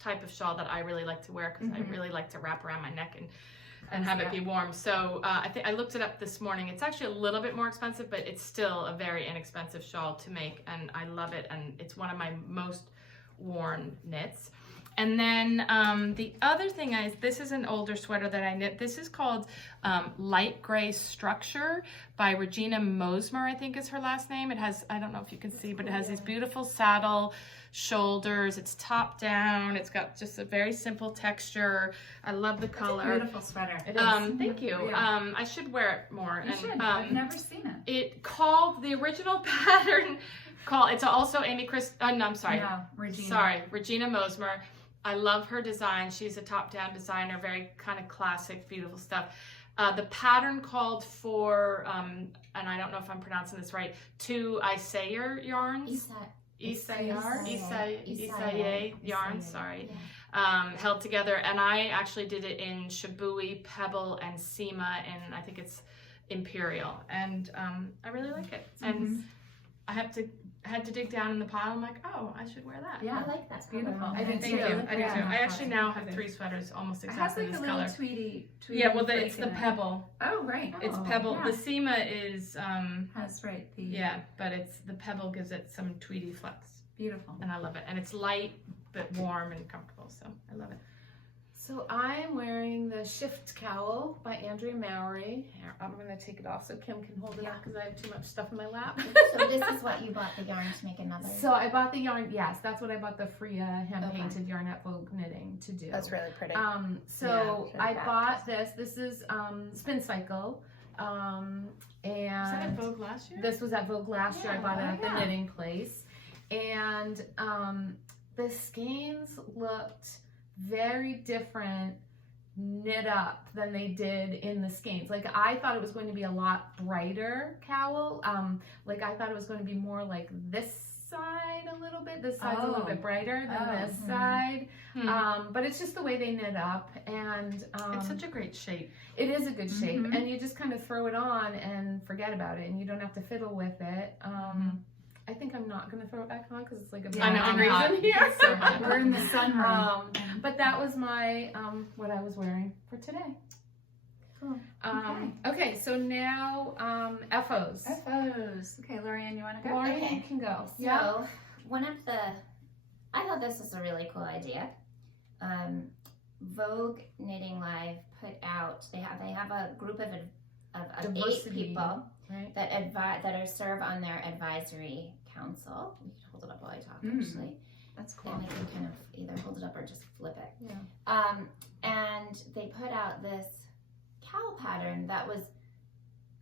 type of shawl that I really like to wear because I really like to wrap around my neck and have it be warm. So I looked it up this morning. It's actually a little bit more expensive, but it's still a very inexpensive shawl to make, and I love it, and it's one of my most worn knits. And then the other thing is, this is an older sweater that I knit. This is called Light Gray Structure by Regina Mosmer, I think is her last name. It has, I don't know if you can see, but it has these beautiful saddle shoulders. It's top down. It's got just a very simple texture. I love the color. Beautiful sweater. It is. Thank you. Yeah. I should wear it more. You And, should. I've never seen it. It called the original pattern it's also Amy Chris. No, I'm sorry. No, Regina. Sorry, Regina Mosmer. I love her design. She's a top-down designer, very kind of classic, beautiful stuff. The pattern called for, and I don't know if I'm pronouncing this right, 2 Isayer yarns. Isaye yarns, sorry. Held together, and I actually did it in Shibui, Pebble, and Cima, and I think it's Imperial, and I really like it. And I had to dig down in the pile. I'm like, oh, I should wear that. Yeah, I like that. beautiful. color. I did Thank you. too. I do Yeah. too. I actually now have 3 sweaters almost It has exactly like this a little color. tweedy Yeah, well, flake it's the in it. Pebble. Oh, right. It's Oh, Pebble. yeah. The Cima is, Has right. The yeah, but it's the Pebble gives it some tweedy flex, beautiful. and I love it. And it's light but warm and comfortable, so I love it. So I'm wearing the Shift Cowl by Andrea Mowry. Here, I'm going to take it off so Kim can hold it up because I have too much stuff in my lap. So this is what you bought the yarn to make another. So I bought the yarn, yes, that's what I bought the Fria hand-painted yarn at Vogue Knitting to do. That's really pretty. So Yeah, I back. bought this is Spin Cycle, Was that at and Vogue last year? this was at Vogue last year. I Yeah, bought it at yeah. the knitting place, and the skeins looked very different knit up than they did in the skeins. Like I thought it was going to be a lot brighter cowl. Like I thought it was going to be more like this side a little bit. This side's a little bit brighter than this Mhm. side. But it's just the way they knit up, and It's such a great shape. it is a good shape, Mhm. and you just kind of throw it on and forget about it, and you don't have to fiddle with it. I think I'm not going to throw it back on because it's like a Yeah, I know, bad I'm reason hot. here. It's so hot. We're in the sunroom. But that was my what I was wearing for today. Cool. Okay, so now FOs. FOs. Okay, Lorien, you want to go? Lauren, Okay. you can go. So I thought this was a really cool idea. Vogue Knitting Live put out. They have a group of 8 Diversity, people right? that serve on their advisory council. You can hold it up while I talk. Actually, That's cool. then we can kind of either hold it up or just flip it. Yeah. And they put out this cowl pattern that was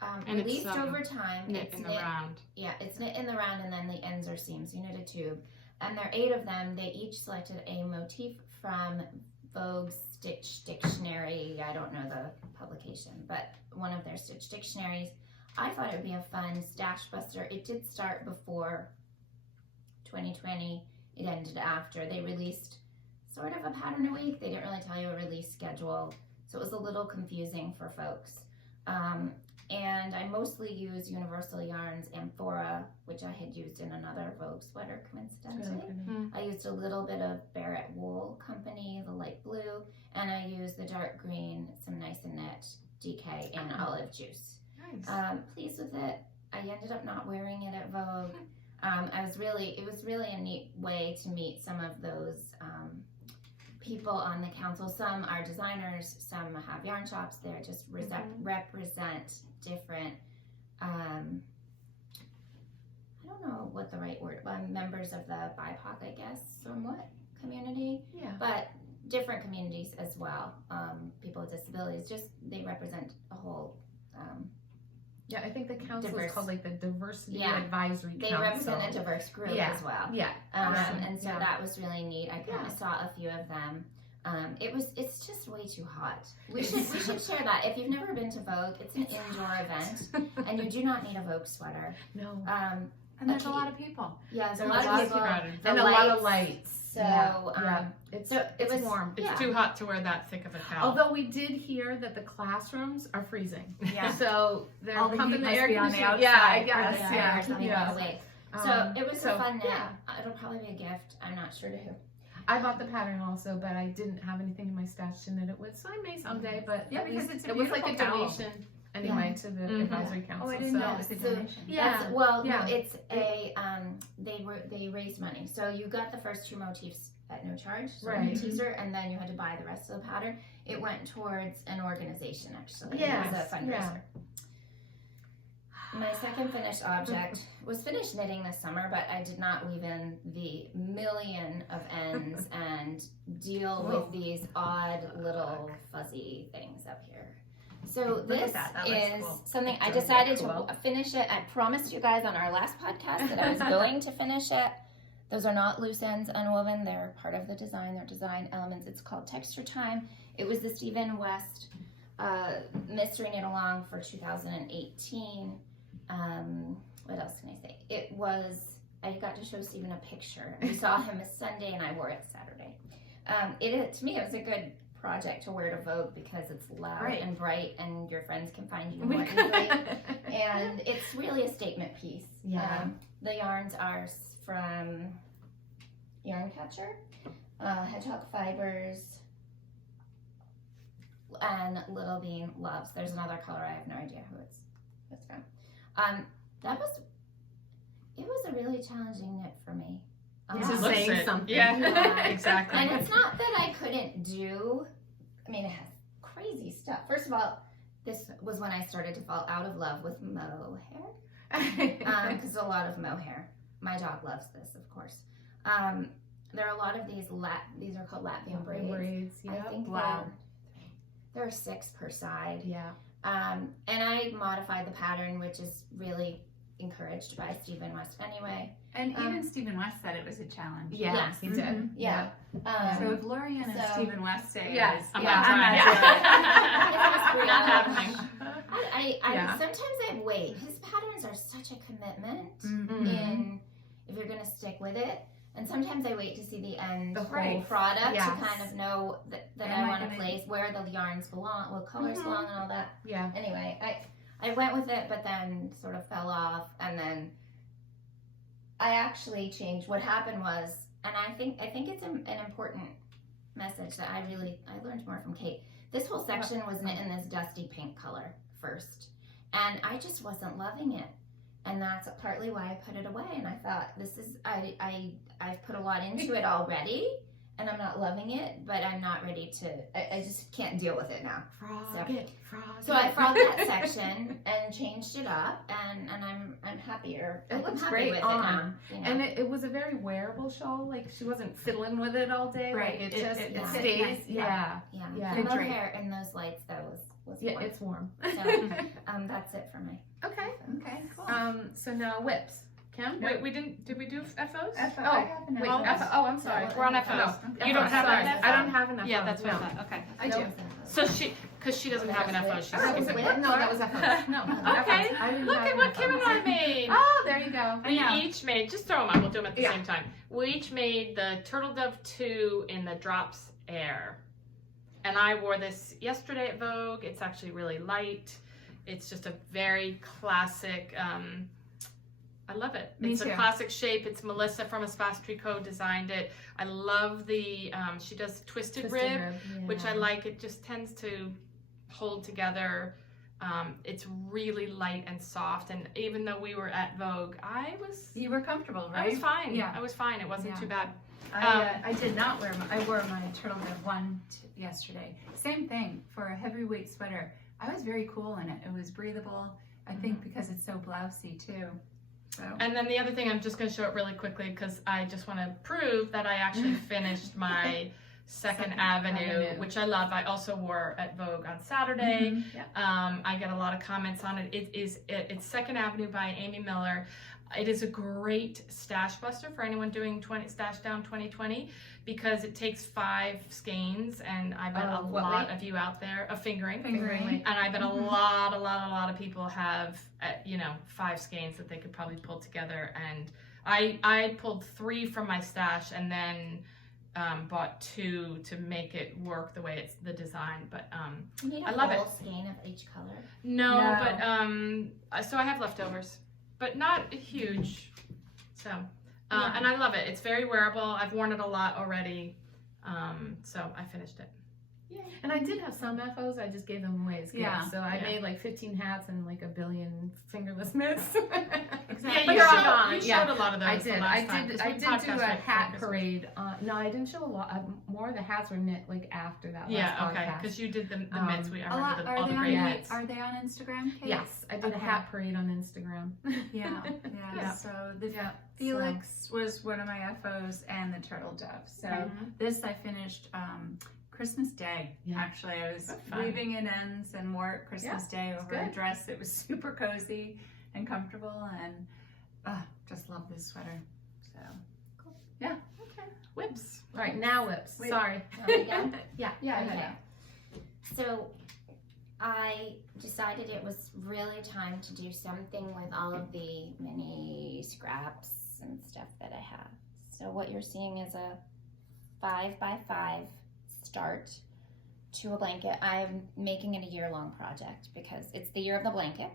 And it's, released over time. Knit It's in the round. Yeah, it's knit in the round, and then the ends are seams. You knit a tube, and there are 8 of them. They each selected a motif from Vogue's Stitch Dictionary. I don't know the publication, but one of their Stitch dictionaries. I thought it would be a fun stash buster. It did start before 2020. It ended after. They released sort of a pattern a week. They didn't really tell you a release schedule, so it was a little confusing for folks. And I mostly use Universal Yarns Amphora, which I had used in another Vogue sweater, coincidentally. I used a little bit of Barrett Wool Company, the light blue, and I used the dark green, some Nice and Knit DK in olive juice. Nice. Pleased with it. I ended up not wearing it at Vogue. It was really a neat way to meet some of those people on the council. Some are designers, some have yarn shops. They're just represent different, I don't know what the right word, members of the BIPOC, I guess, somewhat community, Yeah. but different communities as well. People with disabilities, just they represent a whole, Yeah, I think the council Diverse. is called like the Diversity Yeah. Advisory they Council. represent a diverse group Yeah. as well. Yeah. And so Yeah. that was really neat. I kind Yeah. of saw a few of them. It's just way too hot. We should share that. If you've never been to Vogue, it's an indoor event, and you do not need a Vogue sweater. No. And there's a lot of people. Yeah, there's a There's lot a of lot people. crowded. The And a lot of lights. So, yeah. It's, so it it's was warm. It's yeah. too hot to wear that thick of a cowl. Although we did hear that the classrooms are freezing. Yeah. So they're All the pumping heat the must air be on the conditioning. Yeah, I outside. guess. Yeah, Yeah. or something Yeah. away. So it was a fun knit. Yeah. It'll probably be a gift. I'm not sure to who. I bought the pattern also, but I didn't have anything in my stash to knit it with, so I may someday. But Yeah, at because least it's a it was like a beautiful cowl. donation anyway to the advisory council. Oh, I didn't so. know it was a So- donation. Yeah. That's, well, Yeah. no, it's a they raised money. So you got the first 2 motifs at no charge, so Right. the teaser, and then you had to buy the rest of the pattern. It went towards an organization actually. Yes, It was a fundraiser. yeah. My second finished object was finished knitting this summer, but I did not weave in the million of ends and deal with these odd little fuzzy things up here. So Look at this that. That looks is cool. something I That's decided cool. to finish it. I promised you guys on our last podcast that I was going to finish it. Those are not loose ends unwoven. They're part of the design. They're design elements. It's called Texture Time. It was the Stephen West Mystery Knit Along for 2018. What else can I say? It was, I got to show Stephen a picture. We saw him a Sunday and I wore it Saturday. To me, it was a good project to wear to Vogue because it's loud Right. and bright and your friends can find you more easily. And it's really a statement piece. Yeah. The yarns are from Yarncatcher, Hedgehog Fibres, and Little Bean Loves. There's another color, I have no idea who it's from. It was a really challenging knit for me. This is Looks saying it. something. Yeah, exactly. And it's not that I couldn't do, I mean, it has crazy stuff. First of all, this was when I started to fall out of love with mohair, because a lot of mohair. My dog loves this, of course. There are a lot of these are called Latvian braids. Yeah. I think Wow. there are 6 per side. Yeah. And I modified the pattern, which is really encouraged by Stephen West anyway. And even Stephen West said it was a challenge. Yeah, Yes. he did. Mhm. Yeah. So if Lorien and So- Stephen West say Yes. it I'm Yeah, not I'm trying. not Not happening. I Yeah. sometimes I wait. His patterns are such a commitment Mhm. Mm-hmm. in, if you're gonna stick with it. And sometimes I wait to see the end The whole whole product yes. to kind of know that Am I I want to gonna- place where the yarns belong, what colors belong, and all that. Yeah. Anyway, I went with it, but then sort of fell off, and then I actually changed. What happened was, and I think it's an important message that I learned more from Kate. This whole section was knit in this dusty pink color first, and I just wasn't loving it, and that's partly why I put it away. And I thought, I've put a lot into it already, and I'm not loving it, but I'm not ready to. I just can't deal with it now. So I frog that section and changed it up, and I'm happier. It looks I'm happy great with on. it now. You know? And it was a very wearable shawl. Like she wasn't fiddling with it all day. Right. Like, It sits stays. nice. Yeah. yeah, Yeah. The Good mug drape. hair in those lights though was Yeah. warm. It's warm. So that's it for me. Okay. Okay, cool. So now whips. Kim? Wait, did we do FOs? I have an well, FO. Oh, I'm sorry. We're on FOs. No, You don't FOs, have sorry. an I FO? don't have enough. Yeah, that's what I thought. Okay. I No. do. So because she doesn't have an FO, she's That was skipping. with- No, that was FOs. No. Okay. I didn't Look have at what FOs. Kim and I made. Oh, there you go. We each made, just throw them on, we'll do them at the Yeah. same time. We each made the Turtledove 2 in the Drops Air. And I wore this yesterday at Vogue. It's actually really light. It's just a very classic, I love it. Me It's too. a classic shape. It's Melissa from Espace Tricot designed it. I love the, she does twisted rib, which I like. It just tends to hold together. It's really light and soft, and even though we were at Vogue, You were comfortable, right? I was fine. Yeah. I was fine. It wasn't Yeah. too bad. I did not wear I wore my Turtledove 1 yesterday. Same thing for a heavyweight sweater. I was very cool in it. It was breathable. I think because it's so blousy too. So And then the other thing, I'm just going to show it really quickly because I just want to prove that I actually finished my Second Avenue, which I love. I also wore at Vogue on Saturday. I get a lot of comments on it. It's Second Avenue by Amy Miller. It is a great stash buster for anyone doing Stash Down 2020 because it takes 5 skeins, and I bet a what lot weight? of you out there, fingering. Fingering. And I bet a lot of people have, 5 skeins that they could probably pull together. And I pulled 3 from my stash and then bought 2 to make it work the way it's the design. But You need I a love whole it. skein of each color. no, but so I have leftovers, but not huge. So, and I love it. It's very wearable. I've worn it a lot already. So I finished it. And I did have some FOs. I just gave them away as gifts. Yeah. So I Yeah. made like 15 hats and like a billion fingerless mitts. Yeah, But you they're all showed, gone. you Yeah. showed a lot of those. I the did. last time, 'cause I we did do podcast a right hat before parade. No, I didn't show a lot. More of the hats were knit like after that Yeah, last okay, podcast. because you did the mitts. I a lot, remember all are the they great on mitts. Are they on Instagram, Kate? Yes, I did a Okay. hat parade on Instagram. Yeah. Yeah. So the Yeah. Felix was one of my FOs and the Turtledove. So this I finished Christmas Day. Yeah. Actually, I was That's fun. weaving in ends and wore it Christmas Day over a good. dress. It was super cozy and comfortable, and just love this sweater. So Whips. All right, now whips. Wait. Sorry. Again? Yeah. yeah, Okay. So I decided it was really time to do something with all of the mini scraps and stuff that I have. So what you're seeing is a 5x5 start to a blanket. I'm making it a year-long project because it's the year of the blanket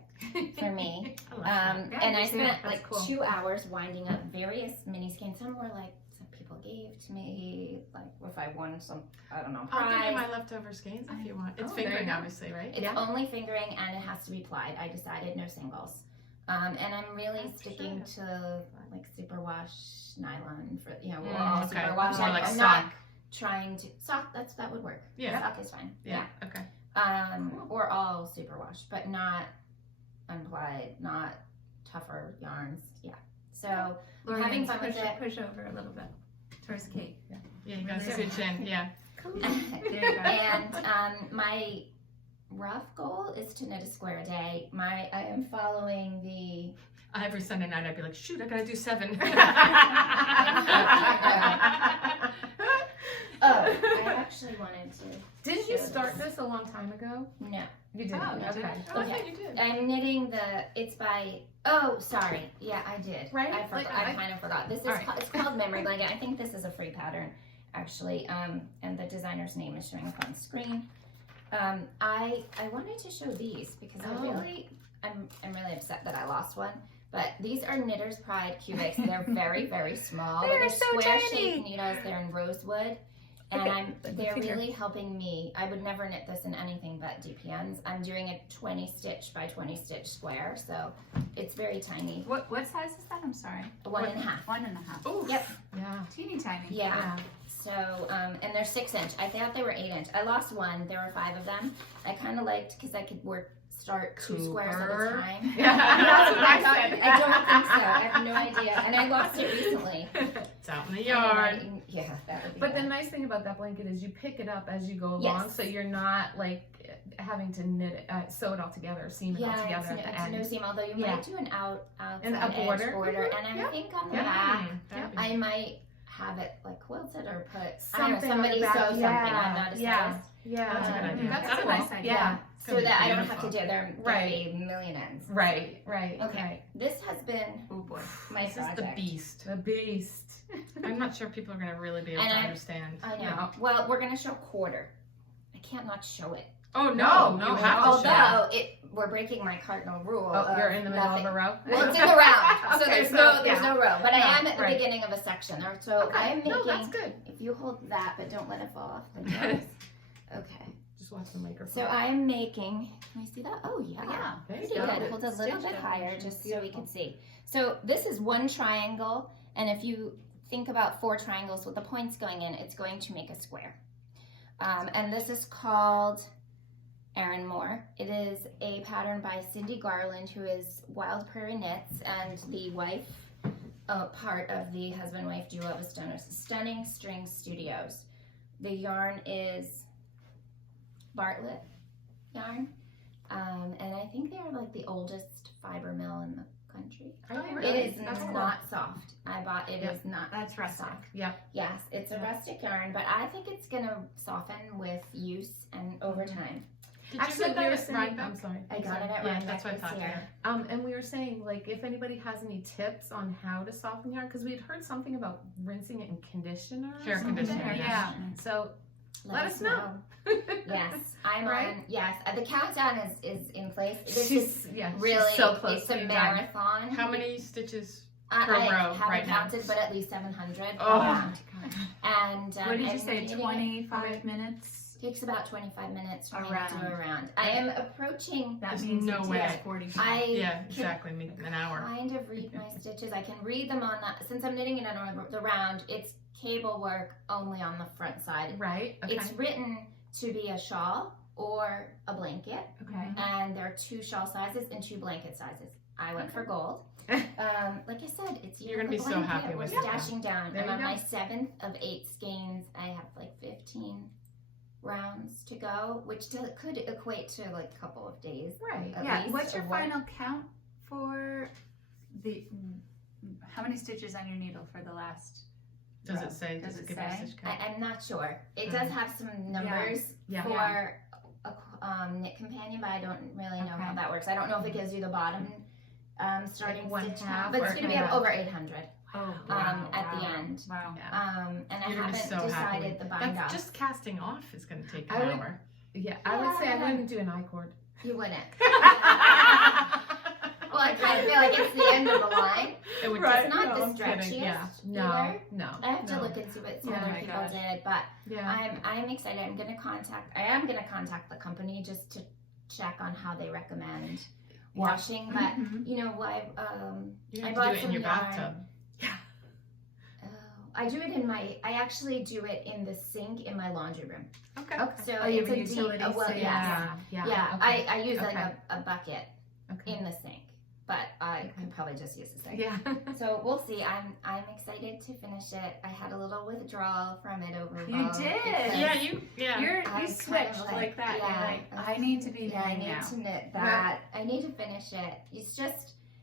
for me. I like that. Yeah, And I me too. spent That's like cool. 2 hours winding up various mini skeins. Some were like some people gave to me, like if I won some, I don't know, I'll give you prize. my leftover skeins if you want. It's Oh, there you fingering, go. obviously, right? It's only fingering and it has to be plied. I decided no singles. And I'm really sticking to like superwash nylon for, all okay. superwash. More like I'm sock. not trying to, sock, that would work. Yeah. Sock is fine. Yeah. Okay. Or all superwash, but not unplied, not tougher yarns. Yeah. So Lorien, having fun with it. push over a little bit towards Kate. Yeah, you got a Really? good chin. Yeah. There you go. And my rough goal is to knit a square a day. I am following the Every Sunday night I'd be like, shoot, I gotta do 7. Oh, I actually wanted to. Didn't you show start this. this a long time ago? No. You didn't. Oh, you okay. didn't? Oh, I Okay. thought you did. I'm knitting it's by, oh, sorry. Yeah, I did. Right? I forgot. Like, I kind of forgot. This is, All right. it's called Memory Blanket. I think this is a free pattern, actually. And the designer's name is showing up on screen. I wanted to show these because I'm really upset that I lost one. But these are Knitter's Pride cubics. They're very, very small. They're They're so square-shaped tiny. needles. They're in rosewood. And they're really helping me. I would never knit this in anything but DPNs. I'm doing a 20 stitch by 20 stitch square, so it's very tiny. What size is that? I'm sorry. 1.5. 1.5. Oh, Yep. Yeah. Teeny tiny. Yeah. So, and they're 6 inch. I thought they were 8 inch. I lost one. There were 5 of them. I kind of liked because I could start 2 squares at a time. Yeah. That's what I I thought. said. I don't think so. I have no idea. And I lost it recently. It's out in the yard. Yeah, that would be But the bad. nice thing about that blanket is you pick it up as you go along, Yes. so you're not like having to knit it, sew it all together, seam it all together at the it's no end. seam, although you Yeah. might do an outside And a edge border. border. Mhm. And I Yeah. think on the Yeah. back, That'd be- I might have it like quilted or put Something somebody on the back. sew something. Yeah. I'm not a Yeah. stylist. Yeah, That's a good idea. That's That's a cool. nice idea. Yeah, It's So gonna be that I don't have to beautiful. do there Right. be a million ends. right, right. Okay. This has been Oh boy. my This is project. the beast. The beast. I'm not sure people are going to really be able And to I- understand. I know. Yeah. Well, we're gonna show quarter. I can't not show it. Oh, No, no, you you have to show. Although we're breaking my cardinal rule. Oh, you're of in the middle nothing. of a row? Well, it's in the round, so Okay, there's yeah. no row. But I No, am at the right. beginning of a section. So Okay, I'm making. no, that's good. If you hold that, but don't let it fall off the nose. Okay. Just watch the microphone. So I'm making. Can I see that? Oh yeah. Yeah. There Pretty you go. good. Hold it a little Stitch bit higher, definition. just so we can see. So this is one triangle, and if you think about 4 triangles with the points going in, it's going to make a square. And this is called Arranmore. It is a pattern by Cindy Garland, who is Wild Prairie Knits and the wife, part of the husband-wife duo of Stunning String Studios. The yarn is Bartlett yarn, and I think they are like the oldest fiber mill in the country. Are you Oh, really? It is That's cool. not soft. I bought it. Yeah. Is not That's rustic. soft. Yeah. Yes, it's a rustic yarn, but I think it's gonna soften with use and over time. Did Actually, you we get were that saying, at I'm Rhinebeck? sorry. I got it at Yeah, Rhinebeck that's what I this thought. year. Yeah. And we were saying, like, if anybody has any tips on how to soften yarn, because we had heard something about rinsing it in conditioner. or Hair something. conditioner, Yeah. So let us know. Yes, I'm Right? on. Yes, the countdown is in place. This is She's really so close. it's a to done. marathon. How many stitches? I per row haven't right now? counted, but at least 700. Oh. around. And What did you I'm say? knitting it. 25 minutes? Takes about 25 minutes for me to Around. do a round. I am approaching. That There's means no it way. takes 45. I Yeah, can exactly. An hour. kind of read my stitches. I can read them on that. Since I'm knitting it on the round, it's cable work only on the front side. Right. Okay. It's written to be a shawl or a blanket, okay. and there are 2 shawl sizes and 2 blanket sizes. I went for gold. Like I said, it's You're gonna the be so blanket, happy we're with that. dashing down. There I'm you on go. my 7th of 8 skeins. I have like 15 rounds to go, which could equate to like a couple of days. Right. at Yeah, least what's your of work. final count for the, how many stitches on your needle for the last? Does row? it say? Does Does it it give you a say? stitch count? I'm not sure. It does have some numbers Yeah. for a knit companion, but I don't really know how Okay. that works. I don't know if it gives you the bottom starting Like stitch 1/2 count, but it's or going to be half. over 800 Oh, at the end. Wow. And I You're gonna be haven't so happy. decided the bind That's off. just casting off is going to take I an would- hour. Yeah. I would say I Yeah. wouldn't do an I-cord. You wouldn't. Well, I kind of feel like it's the end of the line. It would Right. It's not no, the I'm kidding. stretchiest Yeah. No. either. No. I have to no. look and see what some Oh other my people gosh. did, but Yeah. I'm excited. I am gonna contact the company just to check on how they recommend washing. But Mhm. you know why? You I have to bought do it in some your yarn. bathtub. I do it in my. I actually do it in the sink in my laundry room. Okay. So Oh, you it's have a a deep. utility Well, sink. yes. Yeah. Yeah. Okay. I use like Okay. a bucket Okay. in the sink, but I could probably just use the sink. Yeah. So we'll see. I'm excited to finish it. I had a little withdrawal from it over. You Vogue did? because Yeah, yeah. You I was switched kind of like that. yeah, You're like, I need to be yeah, I knitting need now. to knit that. I need to finish it.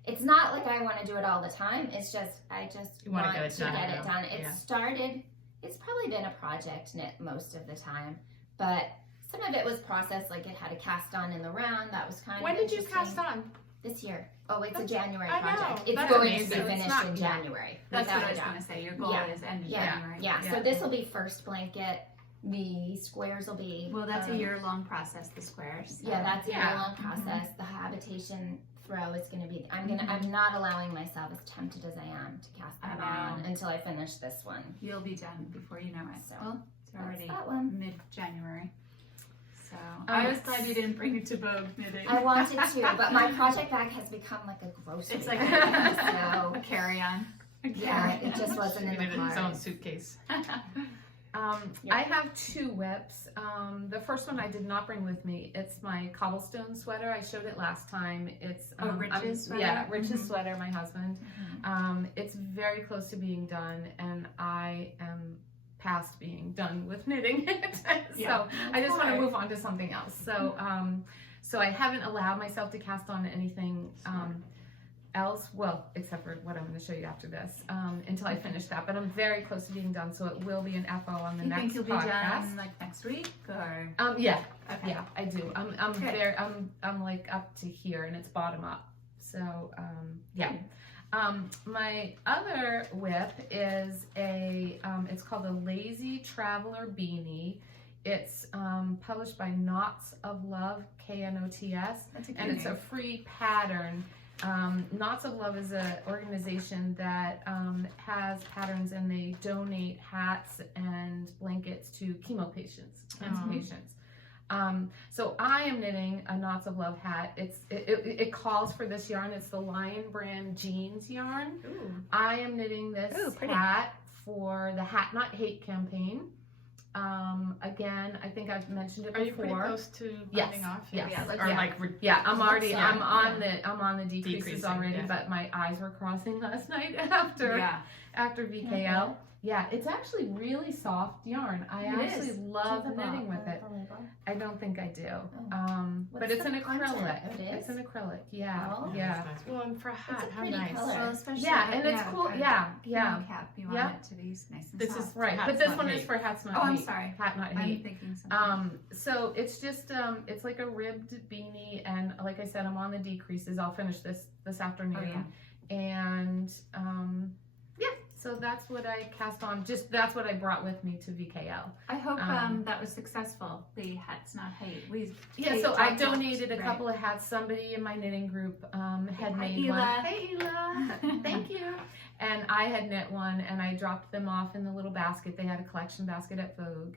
It's not like I want to do it all the time. It's just I just You wanna want get it to done get now. it done. It Yeah. started it's probably been a project knit most of the time, but some of it was processed, like it had a cast on in the round. That was kind When of did you interesting. cast on? This year. Oh, it's a That's- January I know. project. It's That's going amazing. to be It's finished not- in January. That's what without I a was doubt. going to say. Your goal Yeah. is end of Yeah. January. Yeah, Yeah. so this will be first blanket. The squares will be. Well, that's a year-long process, the squares. so- Yeah, that's a Yeah. year-long process. The habitation throw is going to be. I'm not allowing myself, as tempted as I am, to cast I that know. on until I finish this one. You'll be done before you know it. So, Well, it's That's already that one. mid-January. So I was glad you didn't bring it to Vogue knitting. I wanted to, but my project bag has become like a grocery It's like bag. a So carry-on. yeah, it just wasn't in She needed the its own cards. suitcase. Yeah. I have 2 whips. The first one I did not bring with me. It's my cobblestone sweater. I showed it last time. It's Rich's sweater? Yeah, Rich's Mhm. sweater, my husband. It's very close to being done, and I am past being done with knitting it. So I just want to move on to something else. So so I haven't allowed myself to cast on anything else, well, except for what I'm going to show you after this, until I finish that. But I'm very close to being done, so it will be an FO on the You next think you'll be podcast. done like next week or? Yeah, Okay. yeah, I do. I'm Good. very, I'm like up to here, and it's bottom up. So yeah. My other whip is it's called a Lazy Traveler Beanie. It's published by Knots of Love, KNOTS, That's a good and it's a name. free pattern. Knots of Love is an organization that has patterns, and they donate hats and blankets to chemo patients, cancer patients. So I am knitting a Knots of Love hat. It calls for this yarn. It's the Lion brand jeans yarn. Ooh. I am knitting this Ooh, pretty. hat for the Hat Not Hate campaign. Again, I think I've mentioned it Are you pretty before. close to Yes. binding off? Yes. Yeah, let's- Or Yeah. like Yeah, I'm already. Yeah. I'm on the decreases Decreasing, already, yeah. but my eyes were crossing last night after Yeah. VKL. Yeah, it's actually really soft yarn. I It actually is. love Do you have knitting the with it. label? I don't think I do. But What's it's the an content? acrylic. Oh, it It's is? an acrylic. Yeah. Oh. Yeah. That's nice. Well, and for a hat, It's a how pretty nice. color. Well, especially Yeah, and it's cool. a Yeah, chemo yeah. cap. You Yeah. want it to be nice and This soft. is Right. Hats But this Not one is Hate. for Hats Not Oh, I'm Hate. sorry. Hat Not I'm Hate. thinking something. So it's just it's like a ribbed beanie, and like I said, I'm on the decreases. I'll finish this afternoon. Oh, yeah. And yeah, so that's what I cast on. Just that's what I brought with me to VKL. I hope um, that was successful. The Hats Not Hate. Yeah, They so I dropped off, donated a right. couple of hats. Somebody in my knitting group had Hi, made Ela. one. Hey, Ela. Thank you. And I had knit one, and I dropped them off in the little basket. They had a collection basket at Vogue.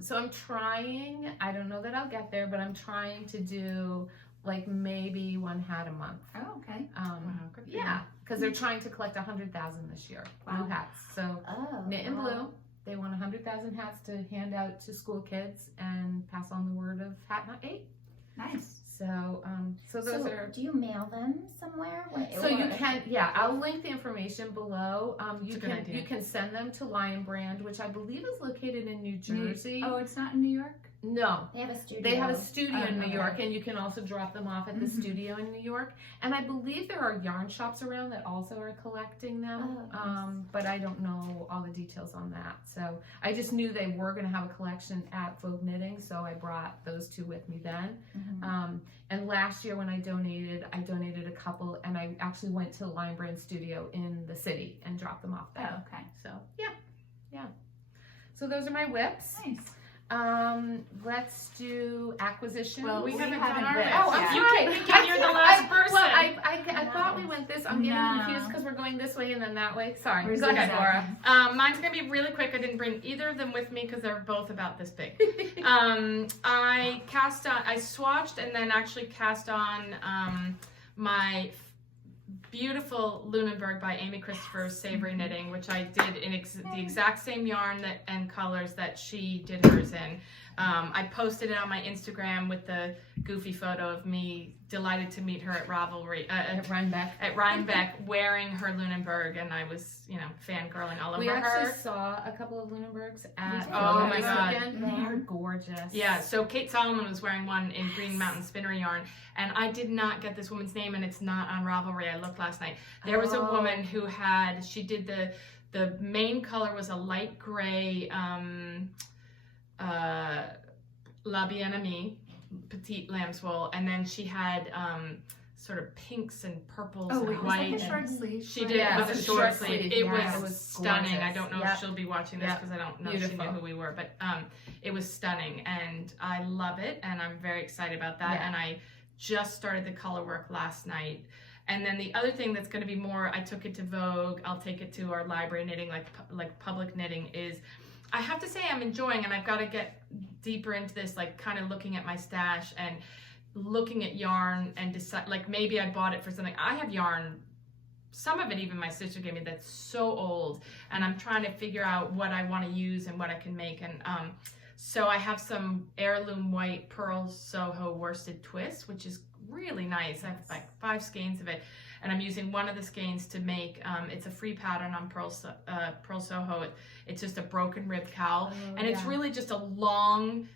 So I'm trying. I don't know that I'll get there, but I'm trying to do like maybe one hat a month. Oh, okay. Wow, good for you. Yeah, because they're trying to collect 100,000 this year. Wow. Blue hats. So Oh, knit in wow. blue. They want 100,000 hats to hand out to school kids and pass on the word of Hat Not Hate. Nice. So, so those So are. do you mail them somewhere? So you can, yeah. I'll link the information below. You It's a good can idea. you can send them to Lion Brand, which I believe is located in New Jersey. Oh, it's not in New York? No, They have a studio. they have a studio in New okay. York, and you can also drop them off at the Mhm. studio in New York. And I believe there are yarn shops around that also are collecting them. Oh, nice. But I don't know all the details on that. So I just knew they were going to have a collection at Vogue Knitting, so I brought those two with me then. Mhm. And last year when I donated a couple, and I actually went to Lion Brand Studio in the city and dropped them off there. Oh, okay. So yeah. So those are my whips. Nice. Let's do acquisition. Well, We haven't haven't done our read list. Oh, I'm yet. You sorry. can think you're the last person. Well, I thought we went this. I'm getting No. confused because we're going this way and then that way. Sorry. Where's Go ahead, that? Laura. Mine's gonna be really quick. I didn't bring either of them with me because they're both about this big. I swatched and then actually cast on my beautiful Lunenburg by Amy Christopher's Savory Knitting, which I did in the exact same yarn and colors that she did hers in. I posted it on my Instagram with the goofy photo of me delighted to meet her at Ravelry, At Rhinebeck. at Rhinebeck wearing her Lunenburg, and I was, you know, fangirling all over We her. actually saw a couple of Lunenburgs at Oh my this God. weekend. They are gorgeous. Yeah, so Kate Solomon was wearing one in Green Mountain Spinnery yarn, and I did not get this woman's name, and it's not on Ravelry. I looked last night. There was a woman who had, she did the main color was a light gray La Bien-Aimée, petite lamb's wool, and then she had sort of pinks and purples Oh, and wait, was white. that the short sleeve? She did Yeah, it with a short sleeve. It was stunning. I don't know if she'll be watching this because I don't know if she knew who we were, but it was stunning, and I love it, and I'm very excited about that. And I just started the color work last night. And then the other thing that's going to be more, I took it to Vogue, I'll take it to our library knitting, like public knitting, is I have to say I'm enjoying, and I've got to get deeper into this, like kind of looking at my stash and looking at yarn and decide, like maybe I bought it for something. I have yarn, some of it even my sister gave me, that's so old, and I'm trying to figure out what I want to use and what I can make. And so I have some heirloom white pearl Soho worsted twist, which is really nice. I have like 5 skeins of it, and I'm using one of the skeins to make it's a free pattern on pearl Soho. It's just a broken rib cowl, and it's really just a long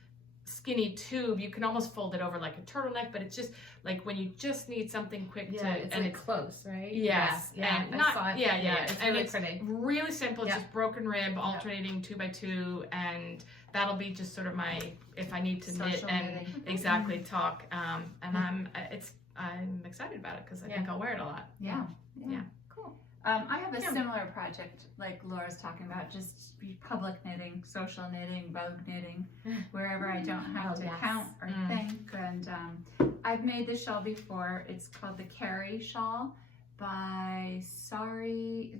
skinny tube. You can almost fold it over like a turtleneck, but it's just like when you just need something quick to, it's and like close, right? Yes, Yeah, and I saw it. It's and really it's pretty. really simple. It's just broken rib, alternating 2x2, and that'll be just sort of my, if I need to knit and exactly talk. And I'm excited about it because I think I'll wear it a lot. Yeah. Cool. I have a similar project like Laura's talking about, just public knitting, social knitting, Vogue knitting, wherever I don't have to count or think. And I've made this shawl before. It's called the Kari shawl by Sari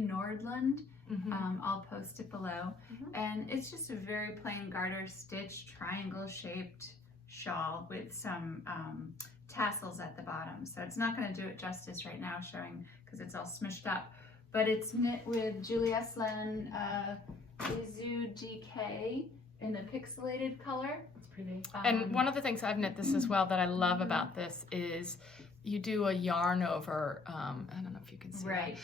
Nordlund. I'll post it below. And it's just a very plain garter stitch, triangle shaped shawl with some tassels at the bottom. So it's not going to do it justice right now showing because it's all smushed up. But it's knit with Julie Asselin Leizu GK in the pixelated color. It's pretty. And one of the things I've knit this as well that I love about this is you do a yarn over, I don't know if you can see that.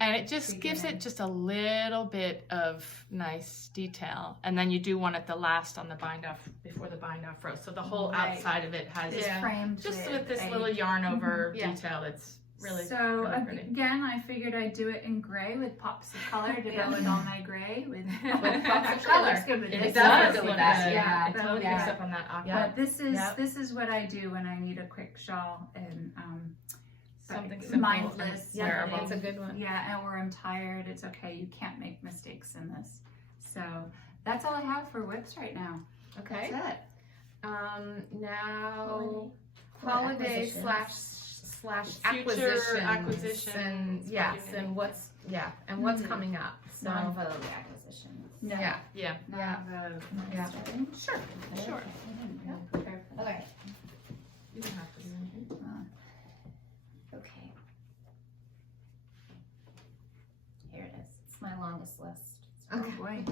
And it just gives it just a little bit of nice detail. And then you do one at the last on the bind off, before the bind off row. So the whole outside of it has framed just with this little yarn over detail. It's really, so really pretty. Again, I figured I'd do it in gray with pops of color to go with all my gray with pops of It color. looks good with It this. does look look that. good. Yeah. It totally picks up on that aqua. But this is what I do when I need a quick shawl and Something simple mindless. and wearable. It's a good one. Yeah, or I'm tired. It's okay. You can't make mistakes in this. So that's all I have for whips right now. Okay. That's it. Now Holiday. holiday slash Future acquisitions. And yes, and what's coming up. So Non-Vogue acquisitions. No. yeah. Yeah. Not Yeah. Starting? Sure. Sure. Okay. You don't have to do anything. Okay. Here it is. It's my longest list. Oh boy.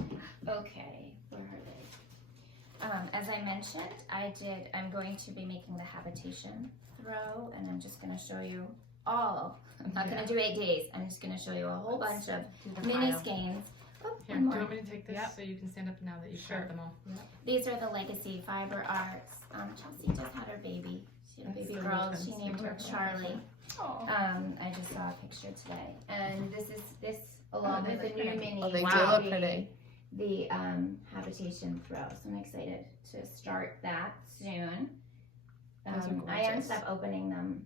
Okay, where are they? As I mentioned, I'm going to be making the habitation throw, and I'm just going to show you all. I'm not going to do 8 days. I'm just going to show you a whole bunch of mini skeins. Oh, Here, one do you more. want me to take this so you can stand up now that you've got them all? These are the Legacy Fiber Arts. Chelsea just had her baby. She had a baby girl. She named her Charlie. I just saw a picture today, and this along with the new mini. Oh, they do will look be pretty. The habitation throw. So I'm excited to start that soon. Those are I ended gorgeous. up opening them,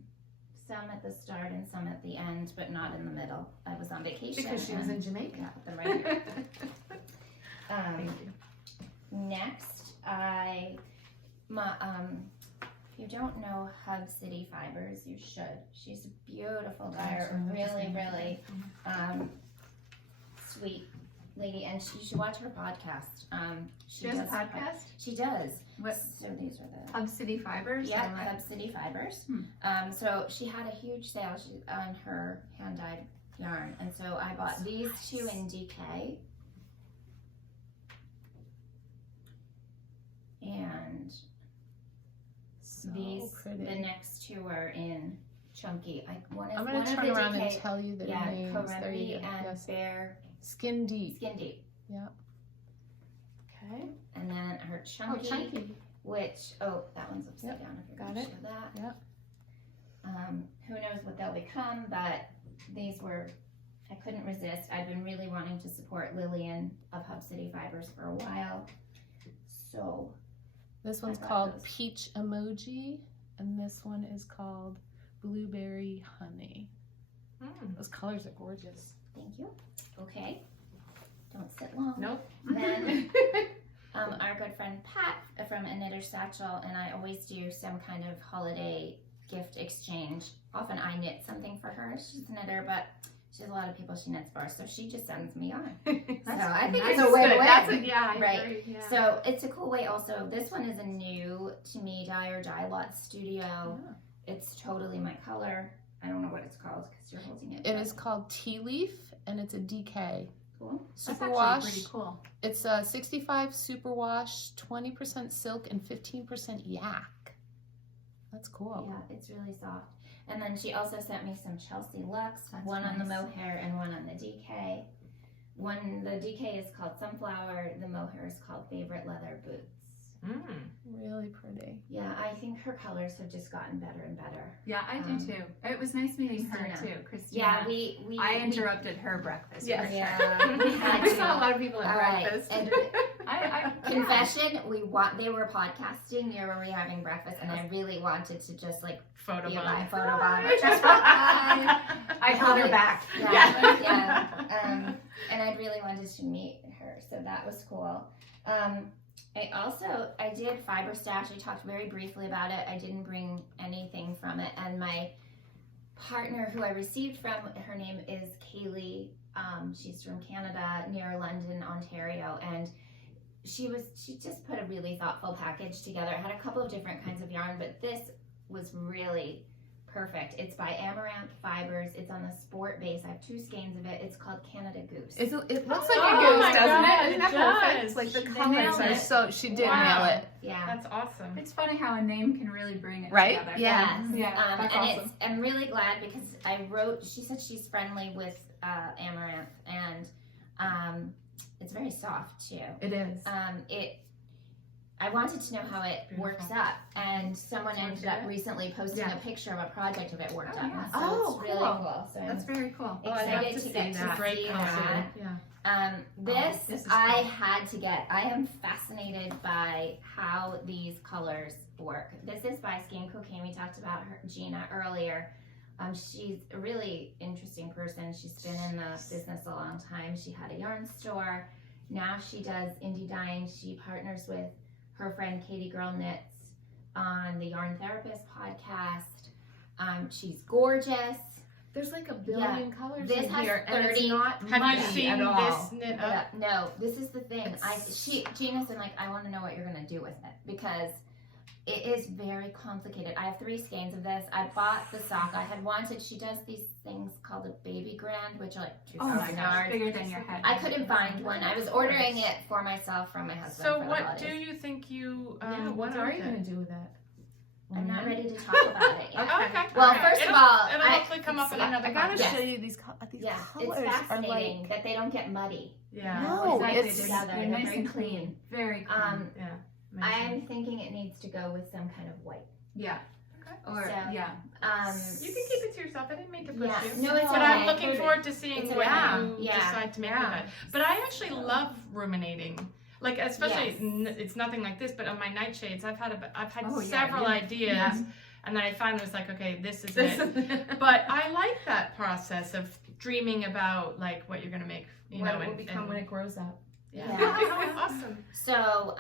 some at the start and some at the end, but not in the middle. I was on vacation. Because she was and in Jamaica. got them right here. Next, if you don't know Hub City Fibers, you should. She's a beautiful dyer, really sweet lady, and you should watch her podcast. She has a podcast? She does. What? So these are the Hub City Fibers? yeah, Hub City Fibers. So she had a huge sale on her hand-dyed yarn, and so I bought these two in DK. And So these, pretty. the next two are in chunky. One is I'm one going to of turn the around and DK, tell you their yeah, names. There Korepi you go. and Yes. Bear Skin Deep. Skin Deep. Okay. And then her chunky, Chunky. which, that one's upside Yep. down if you're Got going to it. show that. Yep. Who knows what they'll become, but these were, I couldn't resist. I've been really wanting to support Lorien of Hub City Fibers for a while. So, This one's I got called those. Peach Emoji, and this one is called Blueberry Honey. Those colors are gorgeous. thank you. Okay. Don't sit long. Nope. Then our good friend Pat from A Knitter's Satchel and I always do some kind of holiday gift exchange. Often I knit something for her. She's a knitter, but she has a lot of people she knits for, so she just sends me on. So I think it's a way to win. Yeah, I Right. agree. Yeah. So it's a cool way also. This one is a new to me Dye or Dye Lot Studio. It's totally my color. I don't know what it's called because you're holding it. It but is called Tea Leaf, and it's a DK. cool. That's Superwash. actually pretty cool. It's a 65 superwash, 20% silk, and 15% yak. That's cool. Yeah, it's really soft. And then she also sent me some Chelsea Lux, That's one on the nice. mohair and one on the DK. The DK is called Sunflower, the mohair is called Favorite Leather Boots. Really pretty. Yeah, I think her colors have just gotten better and better. Yeah, I do too. It was nice meeting her Christina. too, Christina. Yeah, we I interrupted her breakfast. Yes. for sure. Yeah, we had I to. saw a lot of people at All right, breakfast. and I confession, they were podcasting near where we were having breakfast, and I really wanted to just like Photo be a bomb. live photo bomb. Just hi. I held her back. Yeah. And I really wanted to meet her, so that was cool. I did Fiber Stash. I talked very briefly about it. I didn't bring anything from it, and my partner who I received from, her name is Kaylee. She's from Canada, near London, Ontario, and she just put a really thoughtful package together. It had a couple of different kinds of yarn, but this was really perfect. It's by Amaranth Fibers. It's on the sport base. I have 2 skeins of it. It's called Canada Goose. It looks Oh like a goose, my doesn't God, it? Isn't it that perfect? does. Like the They colors nailed are it. so. She did Wow. nail it, Yeah. That's awesome. It's funny how a name can really bring it right? together. Yeah. Yeah, that's and awesome. I'm really glad because she said she's friendly with Amaranth, and it's very soft too. It is. I wanted to know how it Beautiful. works up, and someone Someone ended did up it? recently posting Yeah. a picture of a project of it worked Oh, up. yeah. So Oh, it's really cool. cool. So That's I'm very cool. Oh, I'd have excited to to see get that. to Great see color. that. Yeah. This, this is I cool. had to get. I am fascinated by how these colors work. This is by Skein Cocaine. We talked about her, Gina, earlier. She's a really interesting person. She's been in the business a long time. She had a yarn store. Now she does indie dyeing. She partners with her friend Katie Girl Knits on the Yarn Therapist podcast. She's gorgeous. There's like a billion colors This in has here, and it's 30 not Have muddy you seen at all. this knit up? No, this is the thing. It's- Gina's been like, I want to know what you're gonna do with it because it is very complicated. I have 3 skeins of this. I bought the sock. I had wanted. She does these things called a baby grand, which are like Oh my $2,000. gosh, bigger than your head. I couldn't find one. I was ordering it for myself from my husband. So for the what do holidays. you think you Yeah, what do are with you it? gonna do with that? I'm not ready to talk about it yet. Okay. Well, all right. first of It'll- all, it'll I- hopefully come up in another I gotta Yes. show you these these Yeah, colors it's are fascinating like. that they don't get muddy. Yeah. No, exactly. it's Together. They're They're nice very and clean. Very clean. Yeah. I'm thinking it needs to go with some kind of white. Yeah. Okay. Or So, yeah. You can keep it to yourself. I didn't make it push Yeah. you. No, it's But okay. I'm looking forward to seeing It's what okay. you Yeah. decide to make Yeah. with it. But I actually love ruminating. Like especially, Yes. it's nothing like this. But on my nightshades, I've had Oh, yeah, several yeah. ideas, Yeah. and then I finally was like, okay, this is This it. is- But I like that process of dreaming about like what you're gonna make. You what know, it will become when it grows up. yeah. Yeah. Awesome. So,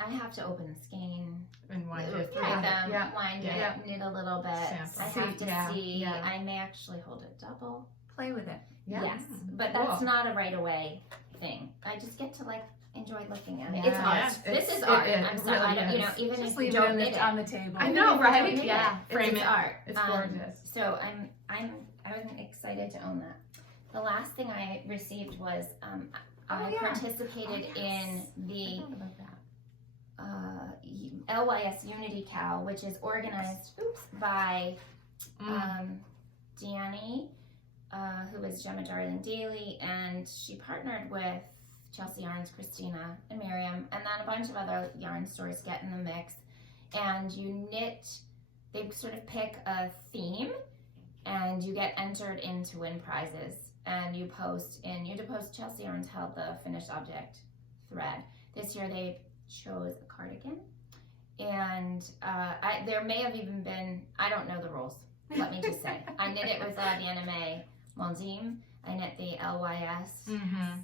I have to open the skein, And wind with it. them, Yeah. wind Yeah. it, knit a little bit. Sample. I have to Yeah. see. Yeah. I may actually hold it double. Play with it. Yeah. Yes, but that's Cool. not a right away thing. I just get to like enjoy looking at it. Yeah. It's art. Yes. This is It art. is. I'm It sorry. I really don't, you know, is. even Just if you leave don't it knit it, on the table. I even know, if you right? don't knit Yeah. it, Frame it's it. art. It's gorgeous. So I'm excited to own that. The last thing I received was I Oh, yeah. participated Oh, yes. in the I thought about that. LYS Unity Cowl, which is organized by Danny, who is Gemma Darling Daly, and she partnered with Chelsea Yarns, Christina, and Miriam, and then a bunch of other yarn stores get in the mix. And you knit, they sort of pick a theme, and you get entered in to win prizes. And you post in, you had to post Chelsea Yarns held the finished object thread. This year they chose a cardigan. And there may have even been, I don't know the rules, let me just say. I knit it with the anime Mondim. I knit the LYS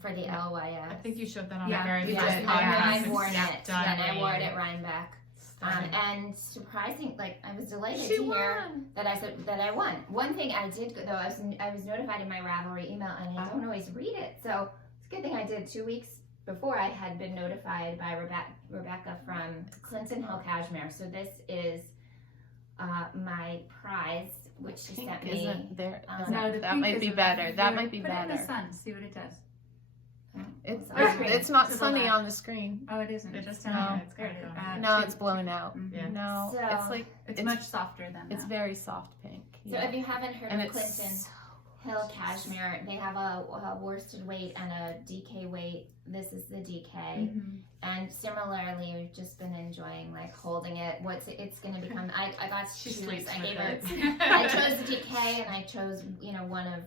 for the LYS. I think you showed that on Yeah, the very you first did. podcast. I've worn it. And I wore it at Stunning. Rhinebeck. Stunning. And surprising, like I was delighted She to hear won. that I won. One thing I did though, I was notified in my Ravelry email, and I don't always read it. So it's a good thing I did. 2 weeks before, I had been notified by Rebecca from Clinton Hill Cashmere. So this is my prize, which she Pink sent me. isn't there. No, the that pink might be isn't- better. That might be Put it in the better. sun, see what it does. It's not To the sunny left. on the screen. Oh, it isn't. It's Just not. on It's there it got is. gone. No, it's blown out. Yeah. No, So- it's like It's much softer than it's that. very soft pink. So if you haven't heard and of it's Clinton Hill Cashmere, they have a worsted weight and a DK weight. This is the DK. Mhm. And similarly, we've just been enjoying like holding it. It's going to become. I got She shoes. sleeps I with gave her. it. I chose the DK, and I chose one of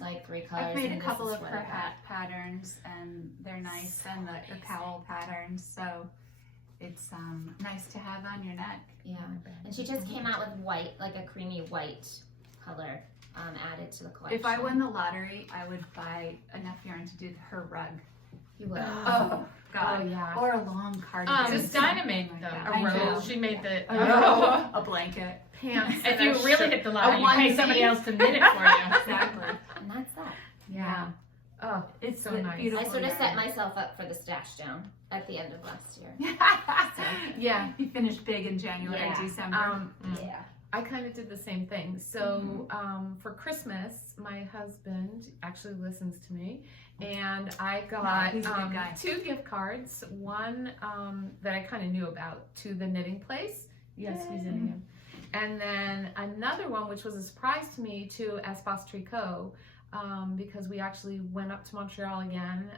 like 3 colors. I've made a and this couple is of what her I got. hat patterns, and they're nice, and the cowl patterns. So it's nice to have on your neck. Yeah, and she just came out with white, like a creamy white color, added to the collection. If I won the lottery, I would buy enough yarn to do her rug. you would. Oh God! Oh yeah. Or a long cardigan. Dinah made Something them. like that. A I know. rose. She made the. A blanket. Pants. If and you a really shirt. hit the lottery, you pay onesie. somebody else to knit it for you. Exactly. And that's that. Yeah. Oh, It's So the nice. beautiful. I sort of yarn. set myself up for the stash down at the end of last year. yeah. You finished big in January, Yeah. December. Yeah. I kind of did the same thing. So for Christmas, my husband actually listens to me, and I got he's a good guy. 2 gift cards. One that I kind of knew about to the knitting place. Yes, he's in him. And then another one, which was a surprise to me, to Espace Tricot, because we actually went up to Montreal again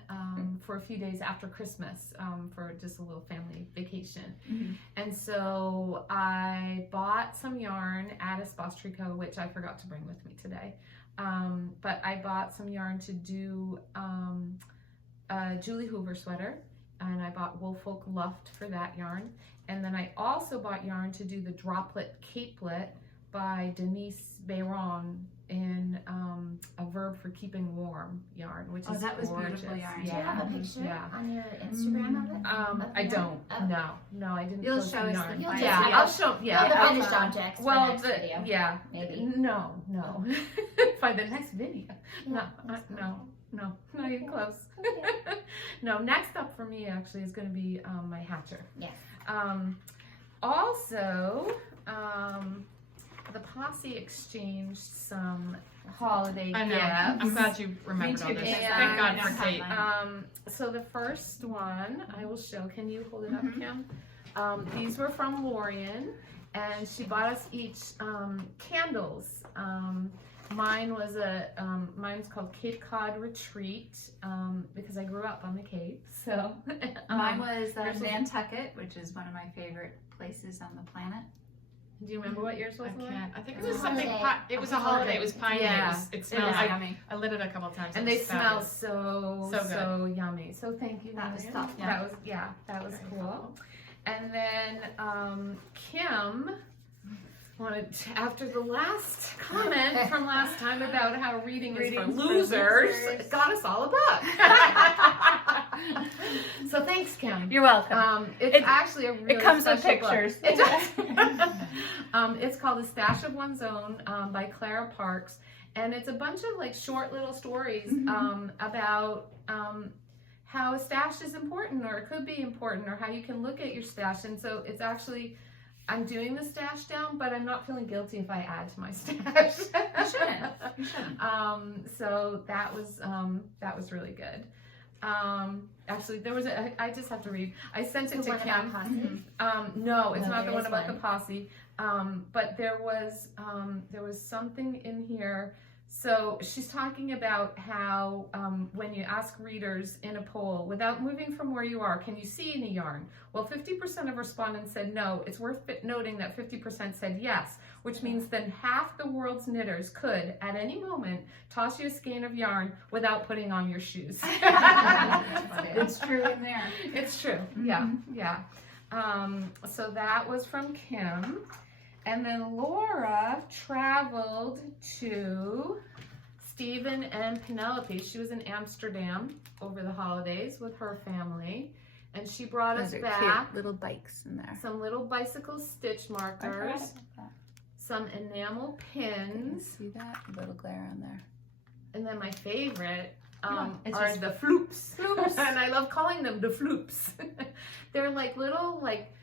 for a few days after Christmas for just a little family vacation. Mhm. And so I bought some yarn at Espace Tricot, which I forgot to bring with me today. But I bought some yarn to do a Julie Hoover sweater, and I bought WOOLFOLK Luft for that yarn. And then I also bought yarn to do the Droplet Capelet by Denise Bayron in a Verb for Keeping Warm yarn, which Oh, is that was gorgeous. beautiful yarn. Do you have a picture Yeah. on your Instagram of it? Of the I yarn? don't. Oh. No, I didn't. You'll post show the us yarn. the You'll file. just- I'll show. Yeah, the I'll- finished objects. well, for next video. yeah, Maybe. No. By the next video. Yeah, No, not even close. No, next up for me actually is going to be my hatcher. Yes. Also, the Posse exchanged some holiday I know. gifts. I'm glad you remembered all too, this. because Thank I God don't for have Kate. mine. So the first one I will show. Can you hold it up, Mhm. Kim? These were from Lorien, and she bought us each candles. Mine was mine's called Cape Cod Retreat because I grew up on the Cape. So Mine was yours was- Nantucket, which is one of my favorite places on the planet. Do you remember what yours was? I Lauren? can't. I think it It was was a something. holiday. It was a holiday. It was piney. Yeah. It smells. is. Yummy. I lit it a couple times. And It they was smell fabulous. so yummy. So thank you, That was Lorien. thoughtful. That was cool. And then Kim wanted after the last comment from last time about how reading is for losers, got us all a book. So thanks, Kim. You're welcome. It's actually a really It comes with special book. pictures. It does. It's called The Stash of One's Own by Clara Parks, and it's a bunch of like short little stories about how a stash is important, or it could be important, or how you can look at your stash. And so it's actually, I'm doing the stash down, but I'm not feeling guilty if I add to my stash. You shouldn't. You shouldn't. So that was really good. Actually, there was I just have to read. I sent it The to one about Kim. Posse? No, it's No, not the there one is about one. the Posse. But there was something in here. So she's talking about how when you ask readers in a poll, without moving from where you are, can you see any yarn? Well, 50% of respondents said no. It's worth noting that 50% said yes, which means then half the world's knitters could, at any moment, toss you a skein of yarn without putting on your shoes. It's true in there. It's true. Yeah, yeah. So that was from Kim. And then Laura traveled to Stephen and Penelope. She was in Amsterdam over the holidays with her family. And she brought us Those are back cute little bikes in there. some little bicycle stitch markers, some enamel pins, See that? A little glare on there. and then my favorite it's are just the floops. And I love calling them the floops. They're like little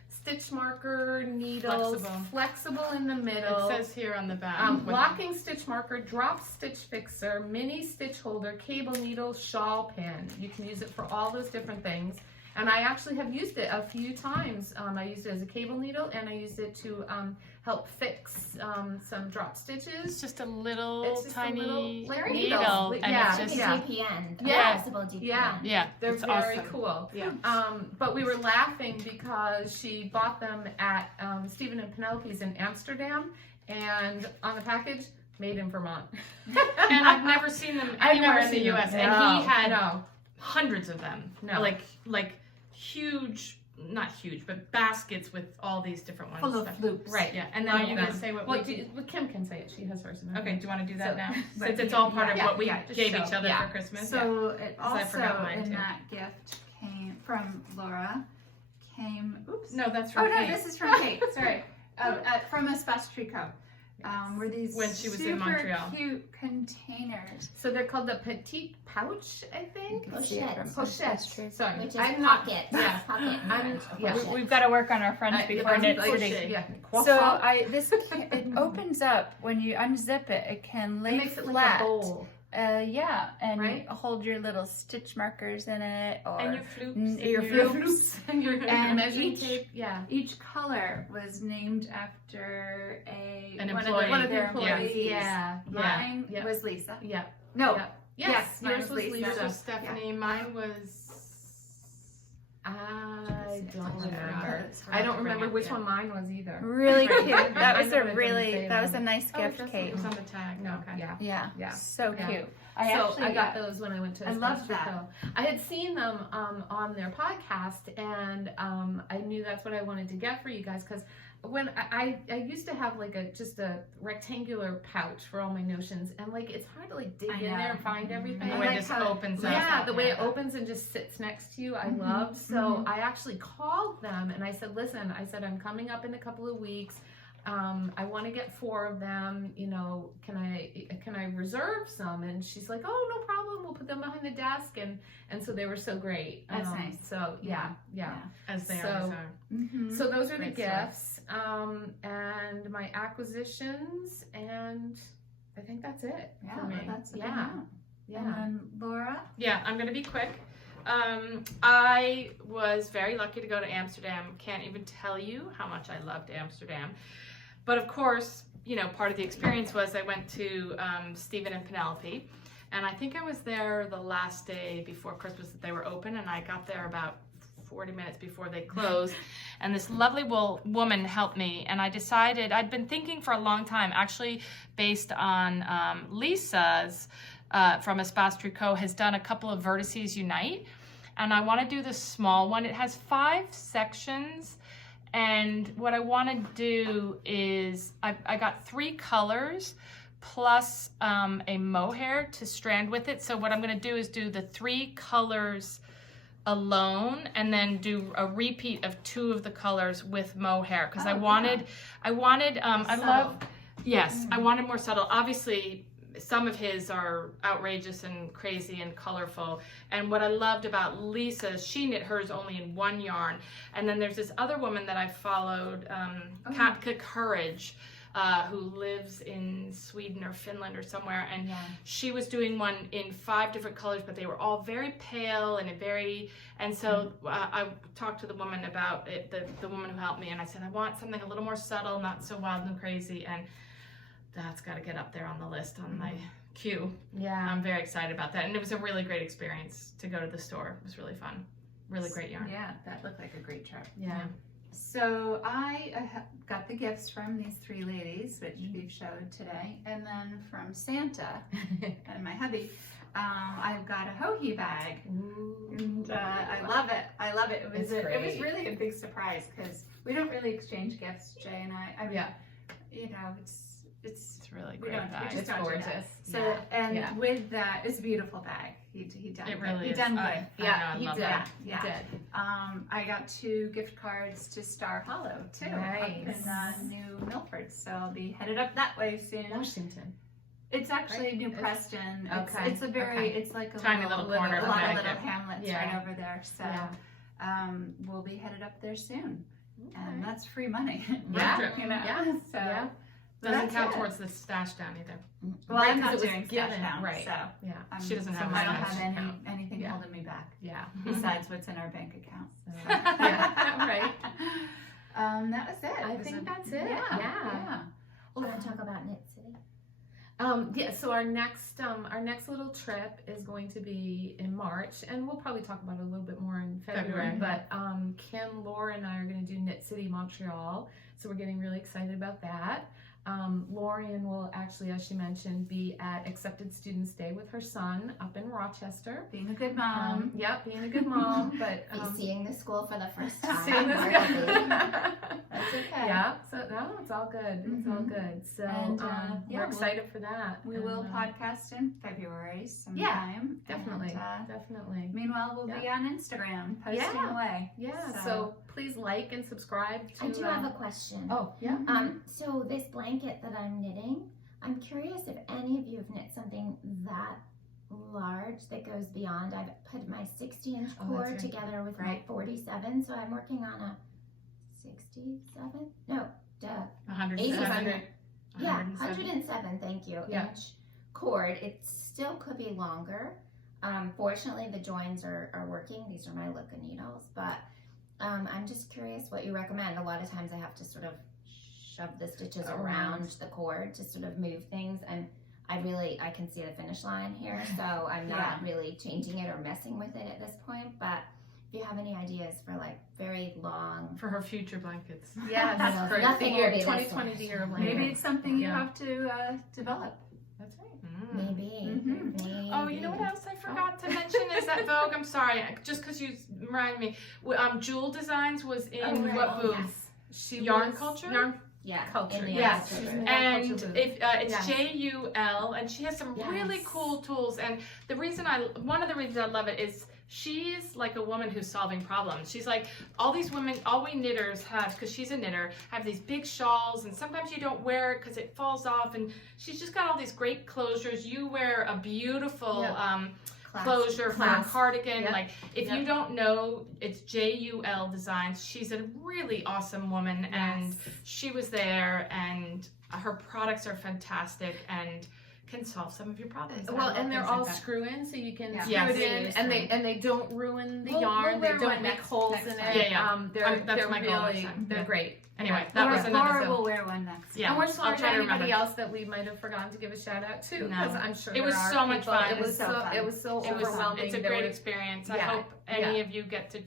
stitch marker needles, flexible in the middle. It says here on the back. Locking stitch marker, drop stitch fixer, mini stitch holder, cable needle, shawl pin. You can use it for all those different things. And I actually have used it a few times. I used it as a cable needle, and I used it to help fix some drop stitches. It's just a little It's just a tiny little, like, needle, needle. and Yeah. it's Like a just Yeah. DPN, a Yeah. flexible DPN. Yeah. yeah, They're it's very awesome. cool. Yeah. But we were laughing because she bought them at Stephen and Penelope's in Amsterdam, and on the package, made in Vermont. And I've never seen them I've anywhere never in the seen them. U.S. No, And he had no. hundreds of them. No. Like huge, not huge, but baskets with all these different ones. Full of loops. Right. Yeah. And now All you're of gonna them. say what Well, we Kim can say it. She has hers. In her Okay, do you want to do that So- now? But Since it's all part yeah, of what we yeah, just gave show. each other Yeah. for Christmas. So it So I forgot also mine, in too. that gift came from Laura. Oops. No, that's Oh from no, Kate. this is from Kate. Sorry, from Espace Tricot. Were these When she was in super Montreal. cute containers? So they're called the petite pouch, I think. can see it from Pochette. Sorry, Which is I'm not. pocket. Yeah. Pocket. in I'm- French, yeah. pochette. We've got to work on our French before knit sitting. Yeah. So it opens up when you unzip it. It can lay It makes it like flat. a bowl. Yeah, and Right? hold your little stitch markers in it, or And your floops. your and floops. And your And measuring each- tape. Yeah. Each color was named after An one employee. One of the their employees. Yeah. Yeah. Mine Yeah. was Lisa. Yeah. No, Yeah. Yes, mine yours was was Lisa. Yours Lisa. was Stephanie. Mine was. I don't I remember. It's hard I to don't bring remember it, which yeah. one mine was either. Really Right. cute. That was I know a it really didn't say that was a them. nice Oh, gift, it Kate. was on the tag. No. Okay. Yeah. Yeah, Yeah. so Yeah. cute. So I got those when I went to I Espace love that. Tricot. I had seen them on their podcast, and I knew that's what I wanted to get for you guys, because when I used to have just a rectangular pouch for all my notions, and it's hard to dig I in know. there and find everything. The I way like this how it opens up. Yeah, the way Yeah. it opens and just sits next to you, I Mhm, loved. So mhm. I actually called them and I said, listen, I'm coming up in a couple of weeks. I want to get 4 of them. Can I reserve some? And she's like, oh, no problem. We'll put them behind the desk. And so they were so great. That's nice. So yeah. As they So- always are. Mm-hmm. So those are the Great story. gifts, and my acquisitions, and I think that's it Yeah, for me. well, that's a good yeah, amount. yeah. And then Laura. Yeah, I'm gonna be quick. I was very lucky to go to Amsterdam. Can't even tell you how much I loved Amsterdam. But of course, part of the experience was I went to Stephen and Penelope, and I think I was there the last day before Christmas that they were open, and I got there about 40 minutes before they closed. And this lovely woman helped me, and I decided, I'd been thinking for a long time, actually based on Lisa's from Espace Tricot has done a couple of Vertices Unite, and I want to do the small one. It has 5 sections, and what I want to do is I got 3 colors plus a mohair to strand with it. So what I'm going to do is do the 3 colors alone, and then do a repeat of 2 of the colors with mohair, because I wanted I love, yes, I wanted more subtle. Obviously some of his are outrageous and crazy and colorful, and what I loved about Lisa is she knit hers only in 1 yarn. And then there's this other woman that I followed, Katka Courage, who lives in Sweden or Finland or somewhere, and she was doing one in 5 different colors, but they were all very pale and so I talked to the woman about it, the woman who helped me, and I said, I want something a little more subtle, not so wild and crazy, and that's got to get up there on the list on my queue. Yeah. I'm very excited about that, and it was a really great experience to go to the store. It was really fun. Really great yarn. Yeah, that looked like a great trip. Yeah. So I got the gifts from these 3 ladies, which we've showed today, and then from Santa and my hubby, I've got a hoagie bag, and I love it. I love it. It was really a big surprise because we don't really exchange gifts, Jay and I mean, you know, it's really great bag. It's gorgeous. So with that, it's a beautiful bag. He done it good. really He is. done good. Yeah, he love did. that. He did. I got 2 gift cards to Star Hollow too, Nice. up in New Milford. So I'll be headed up that way soon. Washington. It's actually New Preston. It's a very, it's like a tiny little corner a of lot of Connecticut. little hamlets right over there. So we'll be headed up there soon, and that's free money. Yeah. You know? Yeah. So. Doesn't count towards the stash down either. Well, I'm Right, 'cause not it was doing given, stash down, right. so Yeah. She doesn't have I don't much have account. anything holding me back Yeah. besides what's in our bank account. Yeah. Right. That was it. I think that's it. Yeah. We're going to talk about Knit City. So our next little trip is going to be in March, and we'll probably talk about it a little bit more in February. But Kim, Laura, and I are going to do Knit City Montreal, so we're getting really excited about that. Lorien will actually, as she mentioned, be at Accepted Students Day with her son up in Rochester. Being a good mom. Being a good mom, but Seeing the school for the first time. seeing this That's okay. Yeah, so no, it's all good. It's all good. So we're excited for that. We will podcast in February sometime. Definitely, And, definitely. meanwhile, we'll be on Instagram posting away. Yeah, so please like and subscribe to. I do have a question. Oh, yeah. So this blanket that I'm knitting, I'm curious if any of you have knit something that large that goes beyond. I've put my 60-inch cord together with my 47, so I'm working on a 67? No, 107. Yeah, 107, thank you, inch cord. It still could be longer. Fortunately, the joins are working. These are my Look needles, but I'm just curious what you recommend. A lot of times I have to sort of shove the stitches around the cord to sort of move things, and I can see the finish line here, so I'm not really changing it or messing with it at this point. But if you have any ideas for like very long, For her future blankets. Yeah, that's great. Nothing will be this 2020 one. the year of Maybe blanket. it's something you have to develop. That's right. maybe. Oh, you know what else I forgot to mention is that Vogue. I'm sorry, just because you reminded me. Jewel Designs was in what booth? Yarn Culture. Culture. in the Yes. Culture booth. And Culture booth. it's JUL, and she has some really cool tools. And one of the reasons I love it is she's like a woman who's solving problems. She's like, all these women, all we knitters have, because she's a knitter, have these big shawls, and sometimes you don't wear it because it falls off. And she's just got all these great closures. You wear a beautiful closure for a cardigan. Like, if you don't know, it's JUL Designs. She's a really awesome woman, and she was there, and her products are fantastic and can solve some of your problems. Well, and they're all screw in, so you can screw Yes. it in, and they don't ruin the We'll yarn. They wear don't one make next holes in it. time. That's my goal next really time. they're great. Anyway, that was another. Laura will wear one next. Yeah, And we're I'll sorry try to to remember. anybody else that we might have forgotten to give a shout out to, because I'm sure It was there are so much people. fun. It was so fun. overwhelming. It's a There great was- experience. I Yeah, hope any of you get to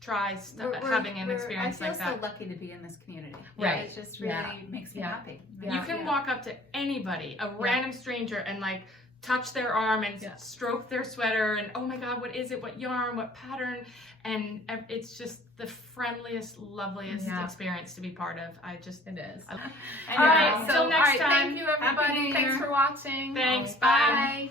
try having an experience I like feel that. so lucky to be in this community. Right. It just really makes me happy. You can walk up to anybody, a random stranger, and like touch their arm and stroke their sweater, and oh my God, what is it? What yarn? What pattern? And it's just the friendliest, loveliest experience to be part of. It is. All right, so next time. Thank you, everybody. Happy New Thanks Year. for watching. Thanks. Bye. Bye.